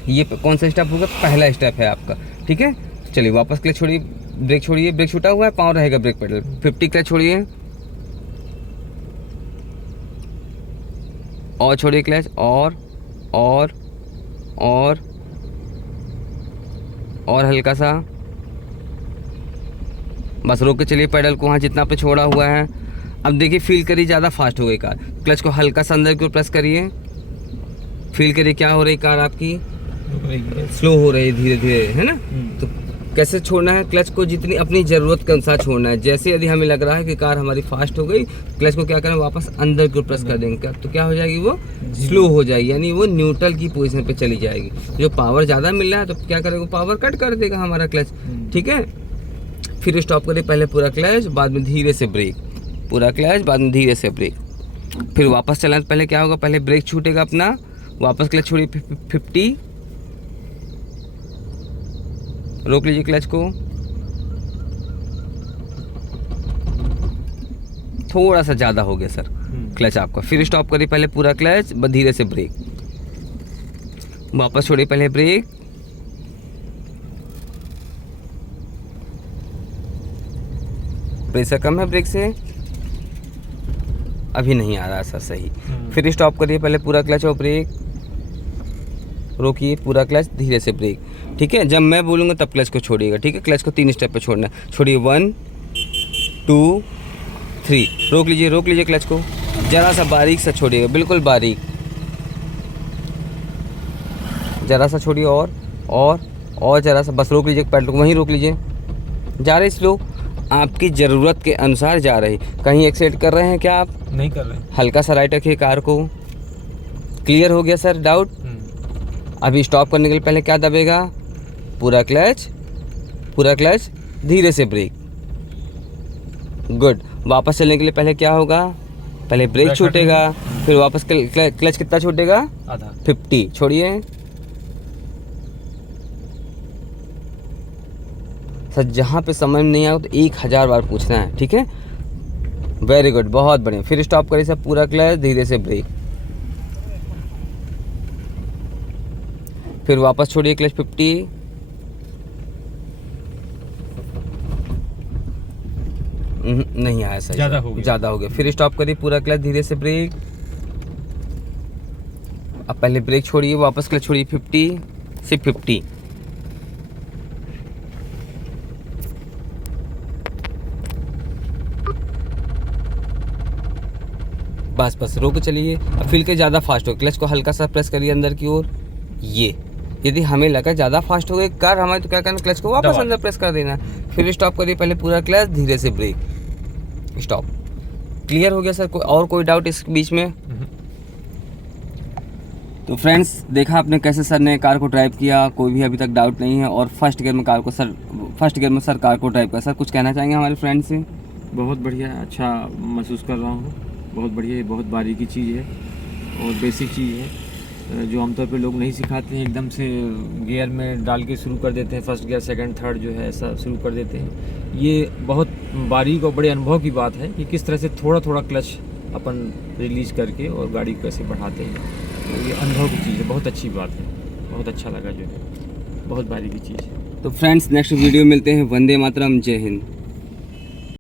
ये कौन सा स्टेप होगा, पहला स्टेप है आपका। ठीक है, चलिए वापस क्लच छोड़िए, ब्रेक छोड़िए, ब्रेक छूटा हुआ है, पाँव रहेगा ब्रेक पेडल, 50 क्लच छोड़िए, और छोड़िए क्लच, और हल्का सा, बस रोक के चलिए पेडल को, वहाँ जितना पे छोड़ा हुआ है। अब देखिए फील करिए, ज़्यादा फास्ट हो गई कार, क्लच को हल्का सा अंदर की ओर प्रेस करिए, फील करिए क्या हो रही कार आपकी, स्लो हो रही है धीरे धीरे, है ना। तो कैसे छोड़ना है, क्लच को जितनी अपनी ज़रूरत के अनुसार छोड़ना है। जैसे यदि हमें लग रहा है कि कार हमारी फास्ट हो गई, क्लच को क्या करें, वापस अंदर की ओर प्रेस कर देंगे, तो क्या हो जाएगी, वो स्लो हो जाएगी, यानी वो न्यूट्रल की पोजीशन पे चली जाएगी। जो पावर ज़्यादा मिल रहा है तो क्या करेगा, पावर कट कर देगा हमारा क्लच। ठीक है, फिर स्टॉप करिए, पहले पूरा क्लच, बाद में धीरे से ब्रेक, पूरा क्लच, बाद में धीरे से ब्रेक। फिर वापस चलाएं, पहले क्या होगा, पहले ब्रेक छूटेगा अपना, वापस क्लच छोड़िए 50, रोक लीजिए क्लच को, थोड़ा सा ज़्यादा हो गया सर क्लच आपका। फिर स्टॉप करिए, पहले पूरा क्लच, धीरे से ब्रेक, वापस छोड़िए पहले ब्रेक, प्रेशर कम है ब्रेक से, अभी नहीं आ रहा सर सही। फिर स्टॉप करिए, पहले पूरा क्लच और ब्रेक, रोकिए, पूरा क्लच, धीरे से ब्रेक। ठीक है, जब मैं बोलूँगा तब क्लच को छोड़िएगा। ठीक है, क्लच को 3 स्टेप पे छोड़ना है, छोड़िए 1 2 3, रोक लीजिए क्लच को, ज़रा सा बारीक सा छोड़िएगा, बिल्कुल बारीक, ज़रा सा छोड़िए, और ज़रा सा, बस रोक लीजिए पैडल को, वहीं रोक लीजिए। जा रही स्लो, आपकी ज़रूरत के अनुसार जा रही। कहीं एक्सीलेट कर रहे हैं क्या आप? नहीं कर रहे। हल्का सा राइट रखिए कार को। क्लियर हो गया सर डाउट? अभी स्टॉप करने के लिए पहले क्या दबेगा, पूरा क्लच, धीरे से ब्रेक। गुड। वापस चलने के लिए पहले क्या होगा, पहले ब्रेक ब्रेक छूटेगा, फिर वापस क्लच कितना छूटेगा, आधा। 50 छोड़िए। सर जहाँ पे समझ में नहीं आया तो 1000 बार पूछना है, ठीक है। वेरी गुड, बहुत बढ़िया। फिर स्टॉप करिए सर, पूरा क्लच, धीरे से ब्रेक, फिर वापस छोड़िए क्लच 50, नहीं आया सर, ज़्यादा हो गया। फिर स्टॉप करिए, पूरा क्लच, धीरे से ब्रेक। अब पहले ब्रेक छोड़िए, वापस क्लच छोड़िए 50, सिर्फ 50। बस रोक के चलिए। अब फील के ज़्यादा फास्ट हो, क्लच को हल्का सा प्रेस करिए अंदर की ओर। ये यदि हमें लगा ज़्यादा फास्ट हो गई कार हमारे, तो क्या करना, क्लच को वापस अंदर प्रेस कर देना। फिर स्टॉप करिए, पहले पूरा क्लच, धीरे से ब्रेक, स्टॉप। क्लियर हो गया सर, और कोई डाउट इस बीच में? तो फ्रेंड्स, देखा आपने कैसे सर ने कार को ड्राइव किया, कोई भी अभी तक डाउट नहीं है। और फर्स्ट गियर में सर कार को ड्राइव किया। सर कुछ कहना चाहेंगे हमारे फ्रेंड से? बहुत बढ़िया, अच्छा महसूस कर रहा हूँ। बहुत बढ़िया, ये बहुत बारीकी चीज़ है और बेसिक चीज़ है जो आमतौर पे लोग नहीं सिखाते हैं। एकदम से गियर में डाल के शुरू कर देते हैं, फर्स्ट गियर सेकंड थर्ड जो है ऐसा शुरू कर देते हैं। ये बहुत बारीक और बड़े अनुभव की बात है कि किस तरह से थोड़ा थोड़ा क्लच अपन रिलीज करके और गाड़ी को कैसे बढ़ाते हैं। तो ये अनुभव की चीज़ है, बहुत अच्छी बात है, बहुत अच्छा लगा जो है, बहुत बारीकी चीज़ है। तो फ्रेंड्स, नेक्स्ट वीडियो मिलते हैं। वंदे मातरम, जय हिंद।